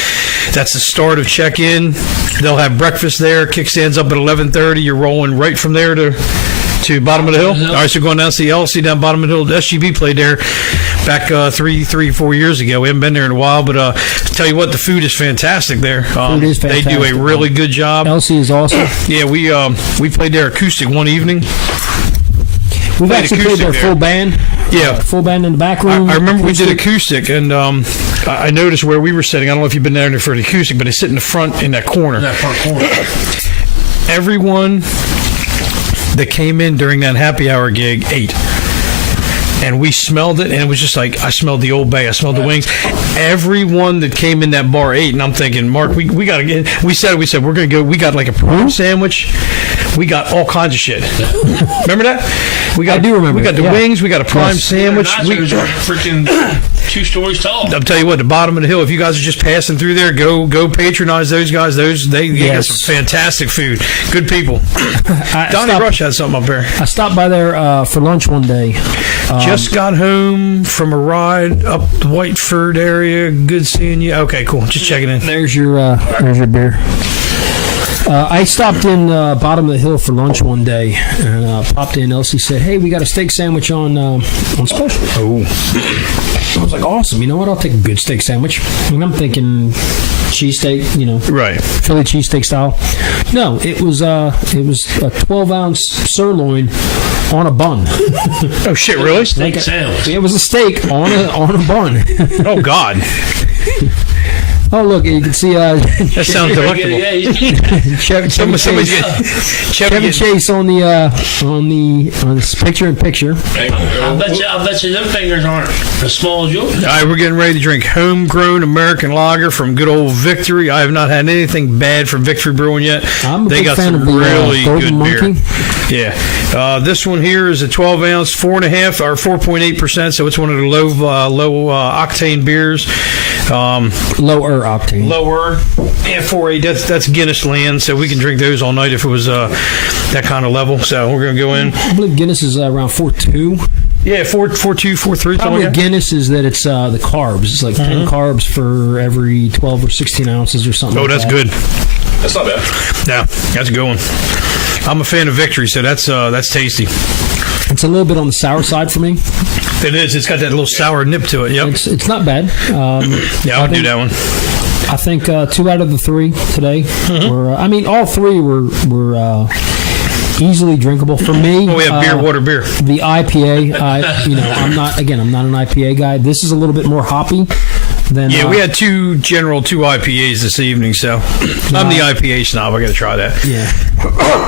That's the start of check-in. They'll have breakfast there. Kickstands up at 11:30. You're rolling right from there to Bottom of the Hill. All right, so going down to see Elsie down Bottom of the Hill. SGB played there back 4 years ago. We haven't been there in a while, but tell you what, the food is fantastic there. Food is fantastic. They do a really good job. Elsie is awesome. Yeah, we played there acoustic one evening. We've actually played their full band. Yeah. Full band in the back room. I remember we did acoustic, and I noticed where we were sitting. I don't know if you've been down there for the acoustic, but they sit in the front in that corner. Everyone that came in during that happy hour gig ate. And we smelled it, and it was just like, I smelled the Old Bay, I smelled the wings. Everyone that came in that bar ate, and I'm thinking, Mark, we got to get, we said, we're going to go, we got like a prime sandwich. We got all kinds of shit. Remember that? I do remember. We got the wings, we got a prime sandwich. Nachos are freaking 2 stories tall. I'll tell you what, the Bottom of the Hill, if you guys are just passing through there, go patronize those guys. They got some fantastic food. Good people. Donnie Rush had something up there. I stopped by there for lunch one day. Just got home from a ride up the Whiteford area. Good seeing you. Okay, cool. Just checking in. There's your beer. I stopped in Bottom of the Hill for lunch one day, and popped in. Elsie said, "Hey, we got a steak sandwich on special." Oh, I was like, "Awesome! You know what? I'll take a good steak sandwich." And I'm thinking cheesesteak, right? Philly cheesesteak style. No, it was a 12-ounce sirloin on a bun. Oh shit! Really? Steak sandwich. It was a steak on a bun. Oh God. Oh, look, you can see that sounds delectable. Chevy Chase on the picture-in-picture. I bet you them fingers aren't as small as yours. All right, we're getting ready to drink homegrown American lager from good old Victory. I have not had anything bad from Victory Brewing yet. I'm a they big got fan some of the really Golden good Monkey. beer. Yeah, this one here is a 12-ounce, 4.5 or 4.8%. So it's one of the low octane beers. Lower octane. Lower, 4.8. That's Guinness land, so we can drink those all night if it was that kind of level. So we're gonna go in. I believe Guinness is around 4.2. Yeah, 4.2, 4.3. Probably Guinness is that it's the carbs. It's like 10 carbs for every 12 or 16 ounces or something. Oh, like that's that. good. That's not bad. Yeah, that's a good one. I'm a fan of Victory, so that's tasty. It's a little bit on the sour side for me. It is. It's got that little sour nip to it. Yep. It's not bad. Yeah, I'll do that one. I think 2 out of the 3 today were. All 3 were easily drinkable for me. Oh, we have beer, water, beer. The IPA. I'm not an IPA guy. This is a little bit more hoppy than. Yeah, we had two IPAs this evening, so I'm the IPA snob. I got to try that. Yeah.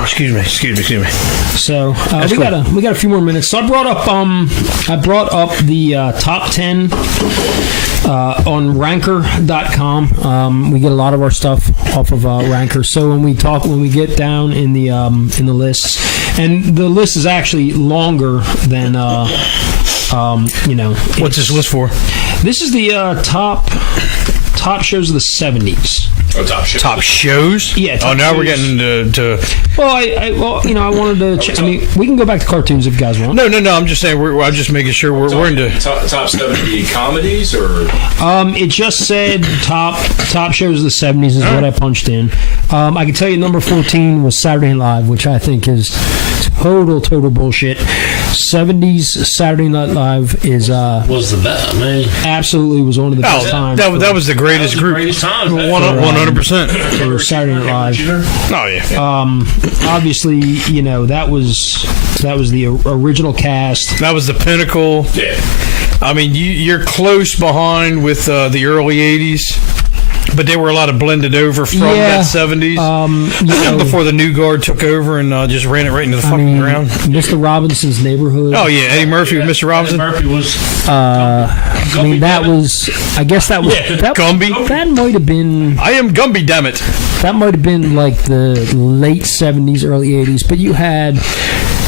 Excuse me. So we got a few more minutes. So I brought up the top 10 on Ranker.com. We get a lot of our stuff off of Ranker. So when we get down in the lists, and the list is actually longer than What's this list for? This is the top shows of the 70s. Oh, top shows. Top shows? Yeah. Oh, now we're getting to. Well, I wanted to. We can go back to cartoons if you guys want. No. I'm just saying. I'm just making sure we're into top 70 comedies, or it just said top shows of the 70s is what I punched in. I can tell you number 14 was Saturday Night Live, which I think is total bullshit. 70s Saturday Night Live is was the best. Man, absolutely was one of the best times. That was the greatest group. 100% for Saturday Night Live. Oh yeah. Obviously, that was the original cast. That was the pinnacle. yeah. I mean, you're close behind with the early '80s. But they were a lot of blended over from that 70s. Before the new guard took over and just ran it right into the fucking ground. Mr. Robinson's Neighborhood. Oh, yeah. Eddie Murphy with Mr. Robinson. Murphy was. I mean, that was. I guess that was. That, Gumby. That might have been. I am Gumby, damn it. That might have been like the late 70s, early 80s. But you had.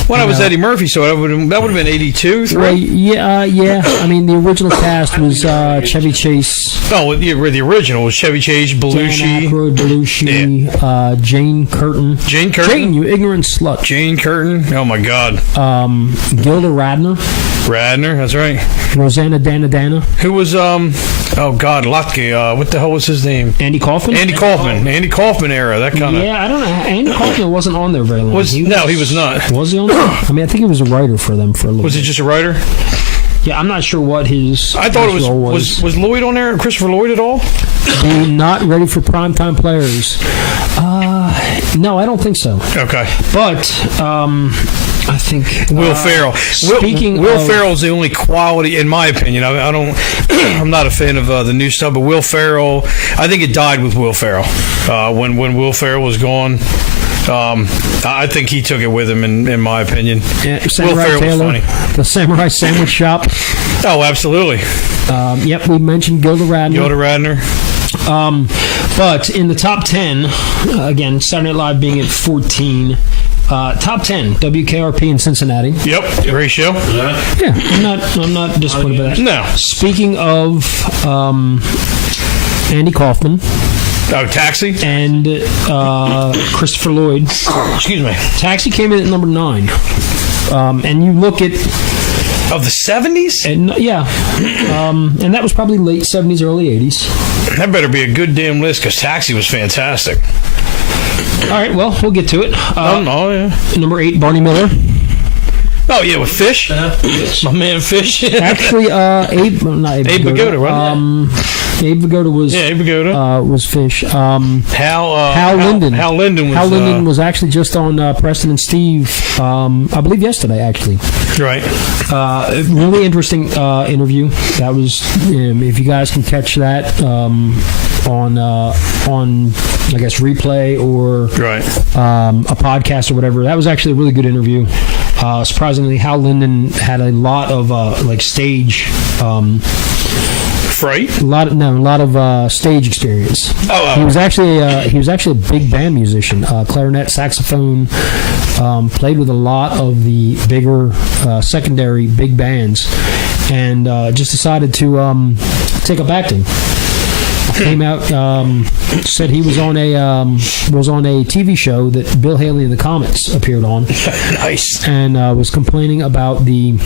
When I was Eddie Murphy, so that would have been 82, 3? Right, yeah. I mean, the original cast was Chevy Chase. Oh, the original was Chevy Chase, Belushi. Dan Aykroyd, Belushi, Jane Curtin. Jane Curtin? Jane, you ignorant slut. Jane Curtin? Oh, my God. Gilda Radner. Radner, that's right. Rosanna Dana. Who was, oh, God, Lotke. What the hell was his name? Andy Kaufman? Andy Kaufman era, that kind of... Yeah, I don't know. Andy Kaufman wasn't on there very long. No, he was not. Was he on there? I mean, I think he was a writer for them for a little Was bit. he just a writer? Yeah, I'm not sure what his. I thought it role was Lloyd on there? Christopher Lloyd at all? Not ready for primetime players. No, I don't think so. Okay. But I think Will Ferrell. Will Ferrell's the only quality, in my opinion. I don't. I'm not a fan of the new stuff, but Will Ferrell. I think it died with Will Ferrell when Will Ferrell was gone. I think he took it with him, in my opinion. Yeah, Will Samurai Ferrell Taylor, was funny. the Samurai Sandwich Shop. Oh, absolutely. Yep, we mentioned Gilda Radner. But in the top 10, again, Saturday Night Live being at 14. Top 10, WKRP in Cincinnati. Yep, great show. Yeah, I'm not disappointed by that. No. Speaking of Andy Kaufman. Oh, Taxi? And Christopher Lloyd. Excuse me. Taxi came in at number 9. And you look at... Of the 70s? And, yeah. And that was probably late 70s, early 80s. That better be a good damn list, because Taxi was fantastic. All right, well, we'll get to it. Yeah. Number 8, Barney Miller. Oh, yeah, with Fish? My man Fish. Actually, Abe Vigoda, wasn't it? Abe Vigoda was... Yeah, Abe Vigoda. Was Fish. Hal Linden. Hal Linden was actually just on Preston and Steve, I believe yesterday, actually. Right. Really interesting interview. That was, if you guys can catch that on I guess, replay or a podcast or whatever. That was actually a really good interview. Surprisingly, Hal Linden had a lot of stage fright. A lot of stage experience. He was actually a big band musician, clarinet, saxophone. Played with a lot of the bigger secondary big bands, and just decided to take up acting. Came out, said he was on a TV show that Bill Haley and the Comets appeared on. Nice. And was complaining about the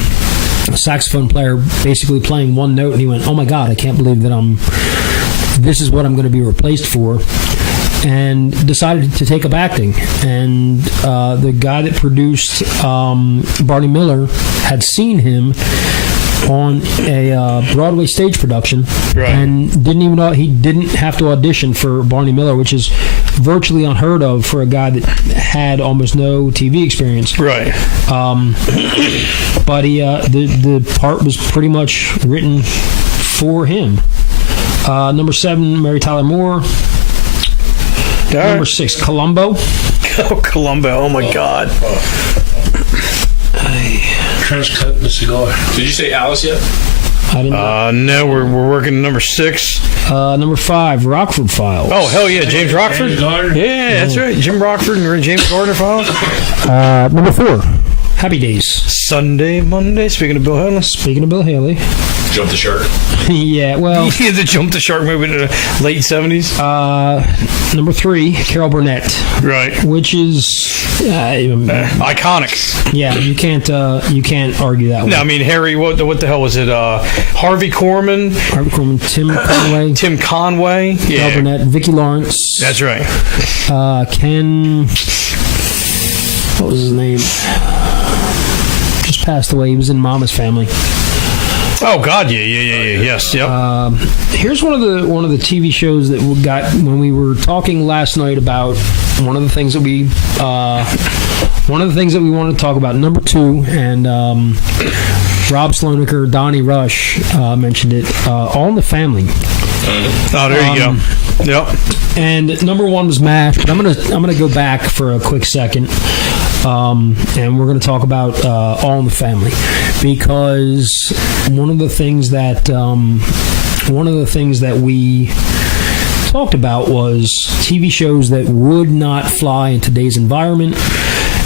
saxophone player basically playing one note, and he went, "Oh my God, I can't believe that this is what I'm going to be replaced for." And decided to take up acting. And the guy that produced Barney Miller had seen him on a Broadway stage production, and didn't even know he didn't have to audition for Barney Miller, which is virtually unheard of for a guy that had almost no TV experience. Right. But he the part was pretty much written for him. Number 7, Mary Tyler Moore. Number 6, Columbo. Oh, Columbo! Oh my God. Trench coat and a cigar. Did you say Alice yet? I didn't. No, we're working number 6. Number 5, Rockford Files. Oh hell yeah, James Rockford. Yeah, that's right. Jim Rockford and James Gardner Files. Number 4, Happy Days. Sunday, Monday. Speaking of Bill Haley. Jump the shark. Yeah, well. He had to jump the shark movie in the late 70s. Number 3, Carol Burnett. Right. Which is iconic. Yeah, you can't argue that one. No, I mean Harry. What the hell was it? Harvey Korman. Tim Conway. Yeah. Carol Burnett. Vicki Lawrence. That's right. Ken. What was his name? Just passed away. He was in Mama's Family. Oh God, yeah, yes, yep. Here's one of the TV shows that we got when we were talking last night about one of the things that we wanted to talk about. Number 2, and Rob Sloniker, Donnie Rush mentioned it. All in the Family. Oh, there you go. Yep. And number 1 was MASH, but I'm gonna go back for a quick second, and we're gonna talk about All in the Family, because one of the things that we talked about was TV shows that would not fly in today's environment.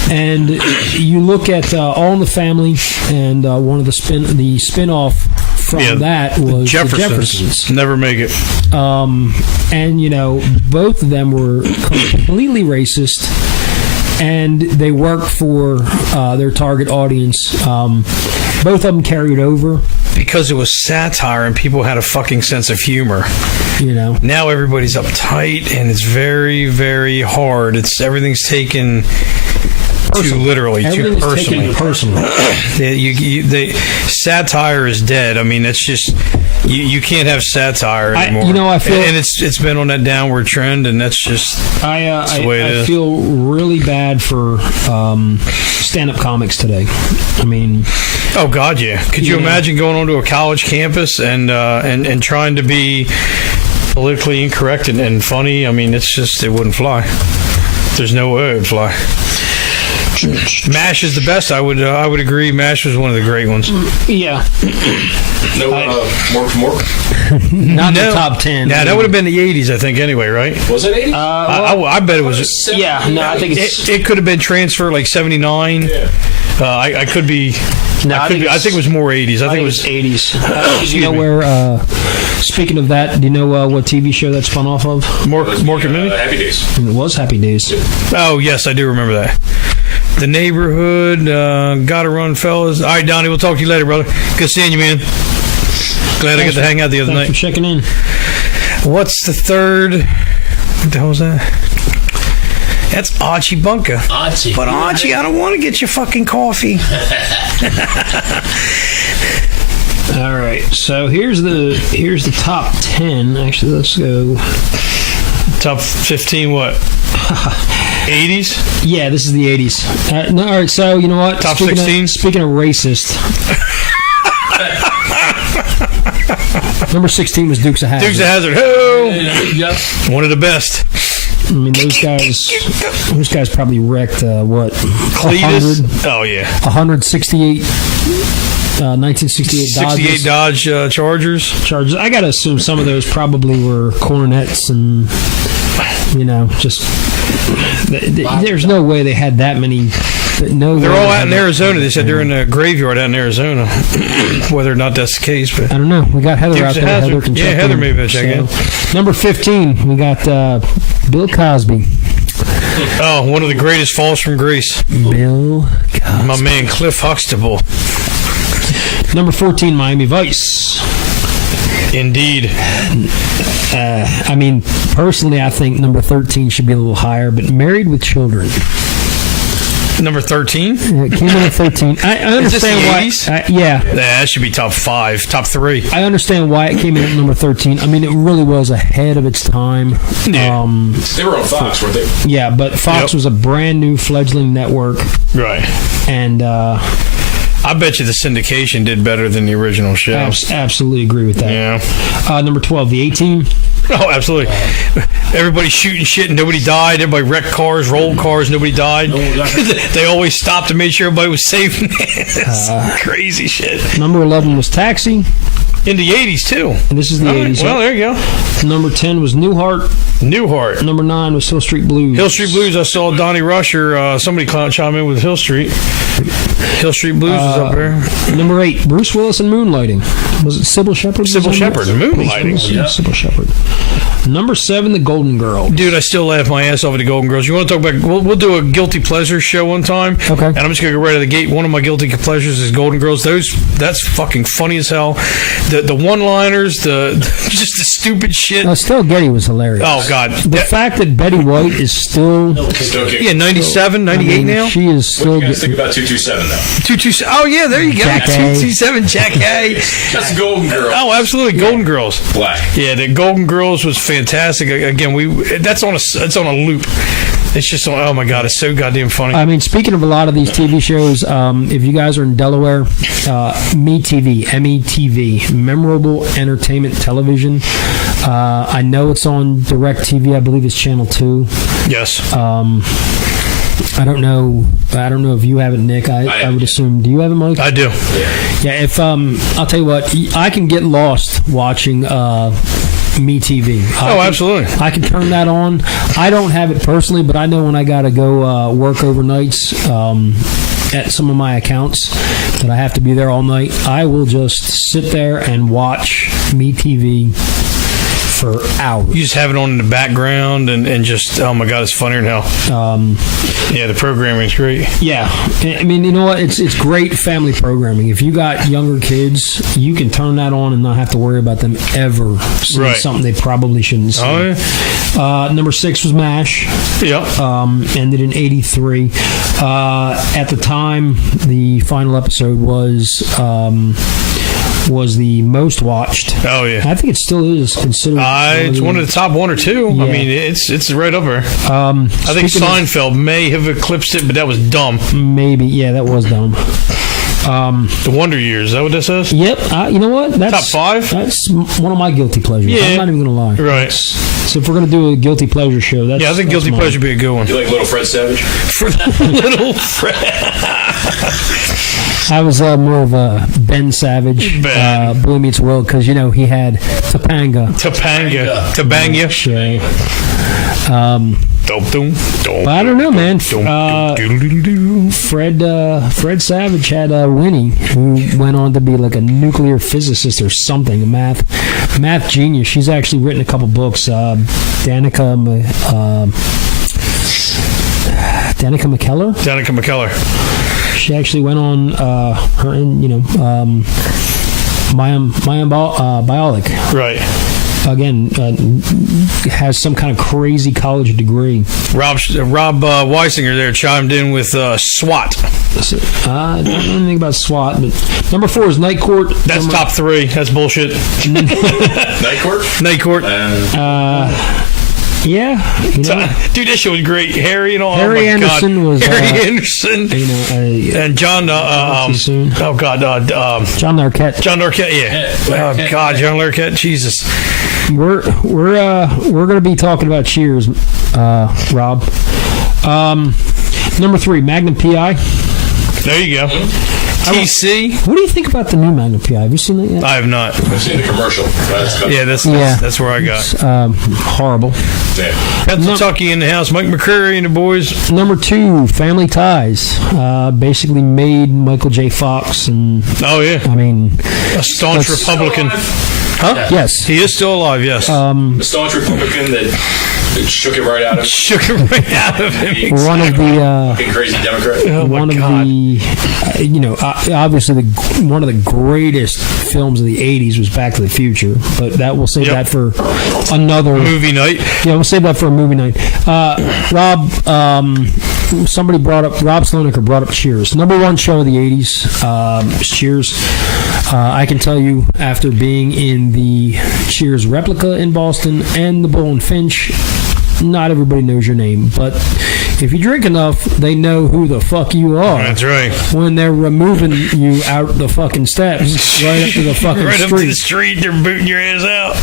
And you look at All in the Family, and one of the spin-off from that was Jeffersons. Never make it. And both of them were completely racist, and they worked for their target audience. Both of them carried over because it was satire and people had a fucking sense of humor. Now everybody's uptight and it's very, very hard. Everything's taken too literally, too personally. Satire is dead. I mean, it's just you can't have satire anymore. I feel, and it's been on that downward trend, and that's just that's the way it is. I feel really bad for stand-up comics today. I mean, oh God, yeah. Could you imagine going onto a college campus and trying to be politically incorrect and funny? I mean, it wouldn't fly. There's no way it would fly. MASH is the best. I would agree. MASH was one of the great ones. Yeah. No more. Not the top 10. Yeah, that would have been the 80s, I think. Anyway, right? Was it 80s? I bet it was. Yeah. No, I think it could have been transferred like 79. Yeah. I could be. No, I think it was more 80s. I think it was 80s. You know where? Speaking of that, do you know what TV show that spun off of? Mork and Mindy? Happy Days. It was Happy Days. Oh yes, I do remember that. The Neighborhood. Gotta run, fellas. All right, Donnie. We'll talk to you later, brother. Good seeing you, man. Glad I got to hang out the other night. Thanks for checking in. What's the third? What the hell was that? That's Archie Bunker. Archie. But Archie, I don't want to get your fucking coffee. All right. So here's the top 10. Actually, let's go. Top 15 what? 80s? Yeah, this is the 80s. No, all right, so you know what? Top 16? Speaking of racist. Number 16 was Dukes of Hazzard. Dukes of Hazzard. Oh! One of the best. I mean, those guys probably wrecked, what? Cletus? 100, oh, yeah. 168... 1968 68 Dodge Chargers. I got to assume some of those probably were Cornettes and, just... There's no way they had that many... They're all out in Arizona. They said they're in a graveyard out in Arizona. Whether or not that's the case, but... I don't know. We got Heather out there. Heather can check in. Heather maybe check in. Number 15, we got Bill Cosby. Oh, one of the greatest falls from grace. Bill Cosby. My man, Cliff Huxtable. Number 14, Miami Vice. Indeed. I mean, personally, I think number 13 should be a little higher, but Married with Children. Number 13? It came in at 13. I understand why. Yeah. That should be top 5, top 3. I understand why it came in at number 13. I mean, it really was ahead of its time. Yeah. They were on Fox, weren't they? Yeah, but Fox was a brand new fledgling network. Right. And I bet you the syndication did better than the original show. Absolutely agree with that. Yeah. Number 12, The A-Team. Oh, absolutely. Everybody shooting shit and nobody died. Everybody wrecked cars, rolled cars, nobody died. They always stopped to make sure everybody was safe. That's crazy shit. Number 11 was Taxi. In the 80s, too. And this is the 80s. Well, there you go. Number 10 was Newhart. Number 9 was Hill Street Blues. Hill Street Blues, I saw Donnie Rusher. Somebody chime in with Hill Street. Hill Street Blues is up there. Number 8, Bruce Willis and Moonlighting. Was it Sybil Shepherd? Sybil Shepherd, Moonlighting. Yeah, Sybil Shepherd. Number 7, The Golden Girls. Dude, I still laugh my ass off at The Golden Girls. You want to talk about... We'll do a Guilty Pleasures show one time. Okay. And I'm just going to go right out of the gate. One of my Guilty Pleasures is Golden Girls. That's fucking funny as hell. The one-liners, just the stupid shit. Still Getty was hilarious. Oh, God. The fact that Betty White is still... Yeah, 97, 98 now. She is still... What do you guys think about 227, though? 227. Oh, yeah, there you go. 227, Jack A. That's Golden Girls. Oh, absolutely. Golden Girls. Black. Yeah, the Golden Girls was fantastic. Again, it's on a loop. It's just, oh my God, it's so goddamn funny. I mean, speaking of a lot of these TV shows, if you guys are in Delaware, METV, METV, Memorable Entertainment Television. I know it's on DirecTV. I believe it's Channel 2. Yes. I don't know if you have it, Nick. I would assume. Do you have it, Mike? I do. Yeah. If I'll tell you what, I can get lost watching MeTV. Absolutely. I can turn that on. I don't have it personally, but I know when I got to go work overnights at some of my accounts that I have to be there all night, I will just sit there and watch MeTV for hours. You just have it on in the background and just, oh my God, it's funnier than hell. Yeah, the programming is great. Yeah. I mean, you know what? It's great family programming. If you got younger kids, you can turn that on and not have to worry about them ever seeing something they probably shouldn't see. Oh, yeah. Number 6 was MASH. Yep. Ended in 83. At the time, the final episode was the most watched. Oh yeah, I think it still is considered. It's one of the top 1 or 2. Yeah. I mean, it's right up there. I think Seinfeld may have eclipsed it, but that was dumb. Maybe, yeah, that was dumb. The Wonder Years. Is that what that says? Yep. You know what? That's top 5. That's one of my guilty pleasures. Yeah. I'm not even gonna lie. Right. So if we're gonna do a guilty pleasure show, that's I think guilty pleasure would be a good one. You like Little Fred Savage? For Little Fred. I was more of a Ben Savage, Boy Meets World, because he had Topanga. To bang you. But I don't know, man. Fred Savage had Winnie, who went on to be like a nuclear physicist or something, a math genius. She's actually written a couple books. Danica McKellar. Danica McKellar. She actually went on her, Biolic. Right. Again, has some kind of crazy college degree. Rob Weisinger there chimed in with SWAT. I don't know anything about SWAT, but number 4 is Night Court. That's top 3. That's bullshit. Night Court? Night Court. Yeah. Dude, this show was great. Harry and all. Harry Anderson was. Harry Anderson. And John. Oh God. John Larroquette. John Larroquette. Yeah. Oh God, John Larroquette. Jesus. We're gonna be talking about Cheers, Rob. Number 3, Magnum PI. There you go. TC. What do you think about the new Magnum PI? Have you seen that yet? I have not. I've seen the commercial. That's where I got. Horrible. Kentucky in the house. Mike McCreary and the boys. Number 2, Family Ties. Basically made Michael J. Fox and. Oh yeah. I mean, a staunch Republican. Huh? Yeah. Yes. He is still alive. Yes. A staunch Republican that shook it right out of him. Shook it right out of him. One of the crazy Democrat. Oh one of God. the obviously one of the greatest films of the 80s was Back to the Future, but we'll save that for another movie night. Yeah, we'll save that for a movie night. Rob, somebody brought up, Rob Slonaker brought up Cheers. Number 1 show of the 80s, Cheers. I can tell you, after being in the Cheers replica in Boston and the Bull and Finch, not everybody knows your name, but if you drink enough, they know who the fuck you are. That's right. When they're removing you out the fucking steps, right up to the fucking right street. Up to the street, they're booting your ass out.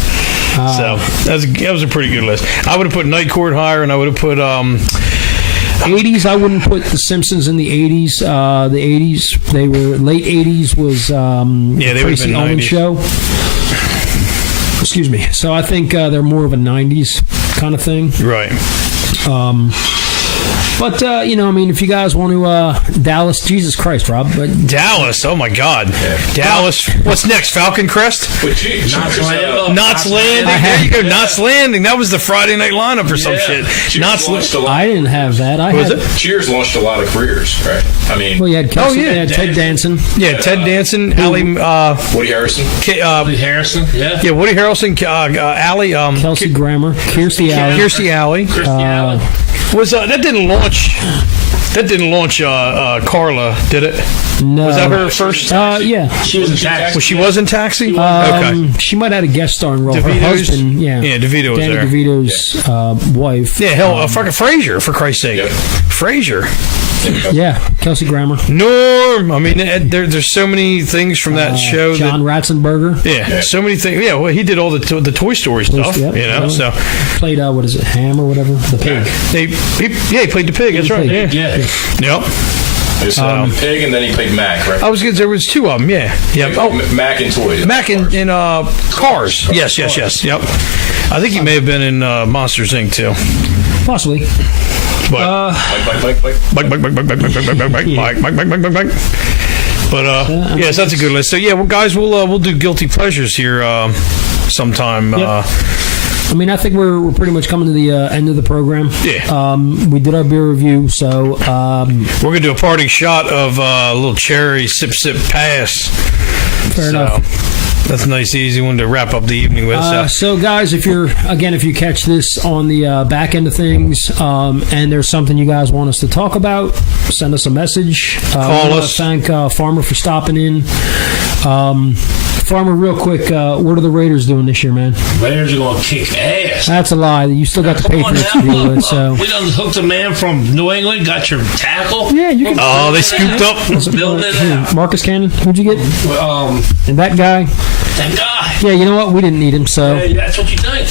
So that was a pretty good list. I would have put Night Court higher, and I would have put 80s. I wouldn't put The Simpsons in the 80s. The 80s, they were late 80s was they Tracy Ullman show. Excuse me. So I think they're more of a 90s kind of thing. Right. But, if you guys want to, Dallas, Jesus Christ, Rob. But Dallas, oh my God. Dallas, what's next? Falcon Crest? Knott's Landing. There you go, Knott's Landing. That was the Friday night lineup or some shit. Knott's Landing. I didn't have that. Cheers launched a lot of careers, right? I mean, well, you had Kelsey, you had Ted Danson. Yeah, Ted Danson, Woody Harrelson. Woody Harrelson, yeah. Yeah, Woody Harrelson, Allie. Kelsey Grammer, Kirstie Alley. Kirstie Alley. That didn't launch That didn't launch Carla, did it? No. Was that her first? Yeah. She was in Taxi. Well, she was in Taxi? Okay. She might have had a guest starring role. Her DeVito's? husband, yeah. Yeah, DeVito was Danny there. DeVito's wife. Yeah, hell, fucking Frasier, for Christ's sake. Yep. Frasier. Yeah, Kelsey Grammer. Norm. I mean, there's so many things from that show. John Ratzenberger. Yeah, so many things. Yeah, well, he did all the Toy Story stuff, Yep, you know, so. Played, what is it, Ham or whatever? The pig. He played the pig, that's right, Pig. yeah. Yep. There's Pig, and then he played Mac, right? I was good. There was two of them, yeah. Yep. Oh, Mac and Toy. Mac in Cars. Yes. Yep. I think he may have been in Monsters Inc. too. Possibly. But Mike. But yes, that's a good list. So yeah, well, guys, we'll do guilty pleasures here sometime. Yep. I mean, I think we're pretty much coming to the end of the program. Yeah. We did our beer review, so we're gonna do a parting shot of a little cherry sip pass. Fair enough. That's a nice, easy one to wrap up the evening with. So, guys, if you catch this on the back end of things, and there's something you guys want us to talk about, send us a message. Call us. Thank Farmer for stopping in. Farmer, real quick, what are the Raiders doing this year, man? Raiders are going to kick ass. That's a lie. You still got the Patriots to deal with. So we done hooked a man from New England, got your tackle. Yeah, you can. Oh, they scooped up. Building it out. Marcus Cannon, who'd you get? And that guy. That guy. Yeah, you know what? We didn't need him, so. Yeah, that's what you think.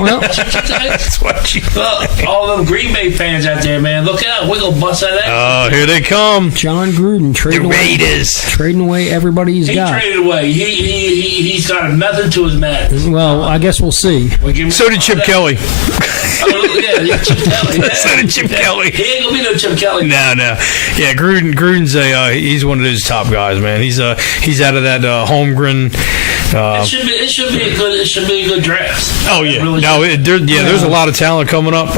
Well, that's what you think. That's what you think. All them Green Bay fans out there, man, look out. We're going to bust that ass. Oh, here they come. John Gruden trading away everybody he's got. He traded away. He's got a method to his madness. Well, I guess we'll see. So did Chip Kelly. Yeah, Chip Kelly. Yeah. So did Chip Kelly. He ain't gonna be no Chip Kelly. No. Yeah, Gruden's he's one of those top guys, man. He's out of that Holmgren. It should be a good draft. Oh yeah, Really there's a lot of talent coming up.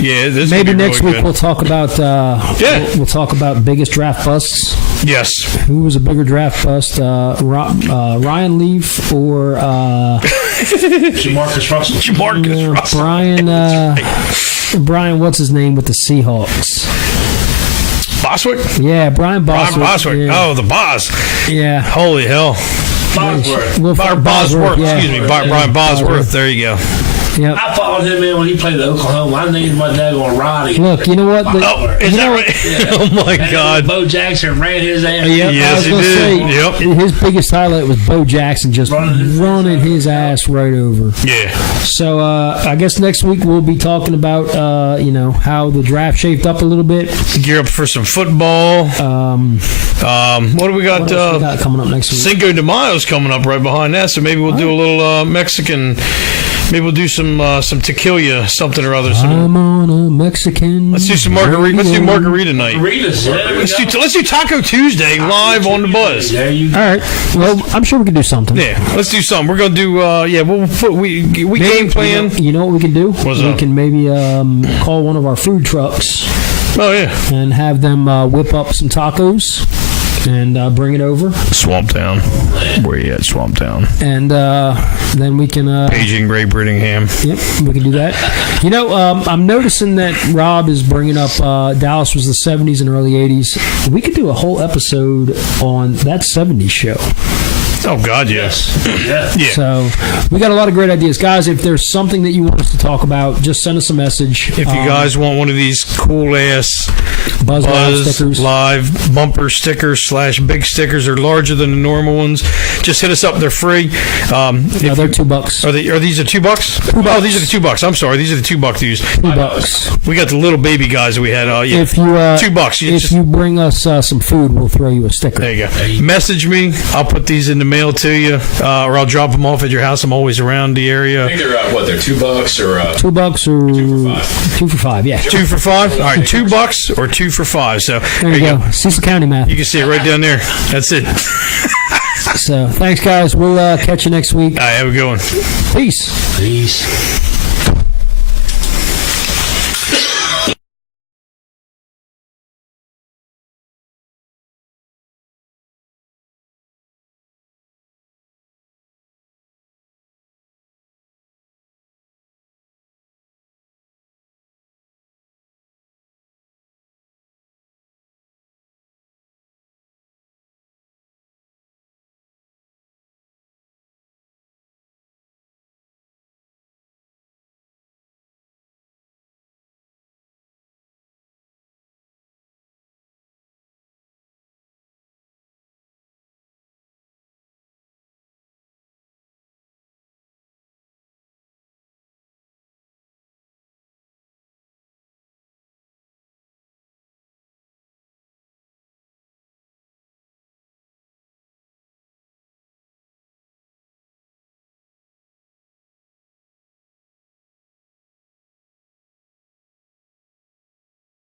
This maybe will be next really week good. we'll talk about we'll talk about biggest draft busts. Yes. Who was a bigger draft bust, Ryan Leaf or Jamarcus Russell? Brian, what's his name with the Seahawks? Boswick? Yeah, Brian Boswick. Yeah. Oh, the boss. Yeah. Holy hell. Bosworth. Yeah. Excuse me, Brian Bosworth. There you go. Yep. I followed him, man, when he played at Oklahoma. I named my dad on Roddy. Look, you know what? Is that right? Yeah. Oh, my God. Bo Jackson ran his ass. Yep, Yes, he I was did. gonna say, his biggest highlight was Bo Jackson just running his ass right over. Yeah. So I guess next week we'll be talking about how the draft shaped up a little bit. Gear up for some football. What do we got? What else we got coming up next week? Cinco de Mayo's coming up right behind that, so maybe we'll do a little Mexican. Maybe we'll do some tequila, something or other. I'm on a Mexican. Let's do some margarita. Let's do margarita night. Margaritas, yeah. Let's do Taco Tuesday live on the Buzz. There you go. All right. Well, I'm sure we can do something. Yeah, let's do something. We're gonna do. We'll put we game plan. You know what we can do? What's we up? can maybe call one of our food trucks Oh yeah, and have them whip up some tacos and bring it over. Swamp Town. Where you at, Swamp Town? And then we can. Aging Ray Brittingham. Yep, we can do that. I'm noticing that Rob is bringing up Dallas was the 70s and early 80s. We could do a whole episode on that 70s show. Oh God, yes. Yeah. So we got a lot of great ideas, guys. If there's something that you want us to talk about, just send us a message. If you guys want one of these cool ass Buzz stickers, live bumper stickers / big stickers, are larger than the normal ones, just hit us up. They're free. they're $2. Are these $2? Oh, these are the $2. I'm sorry, these are the $2 dues. $2. We got the little baby guys that we had. If you $2. If you bring us some food, we'll throw you a sticker. There you go. Message me. I'll put these in the mail to you, or I'll drop them off at your house. I'm always around the area. I think they're they're $2 or $2 or 2 for $5. Yeah, 2 for $5. All right, $2 or 2 for $5. So there you go. Cecil County math. You can see it right down there. That's it. So thanks, guys. We'll catch you next week. All right, have a good one. Peace.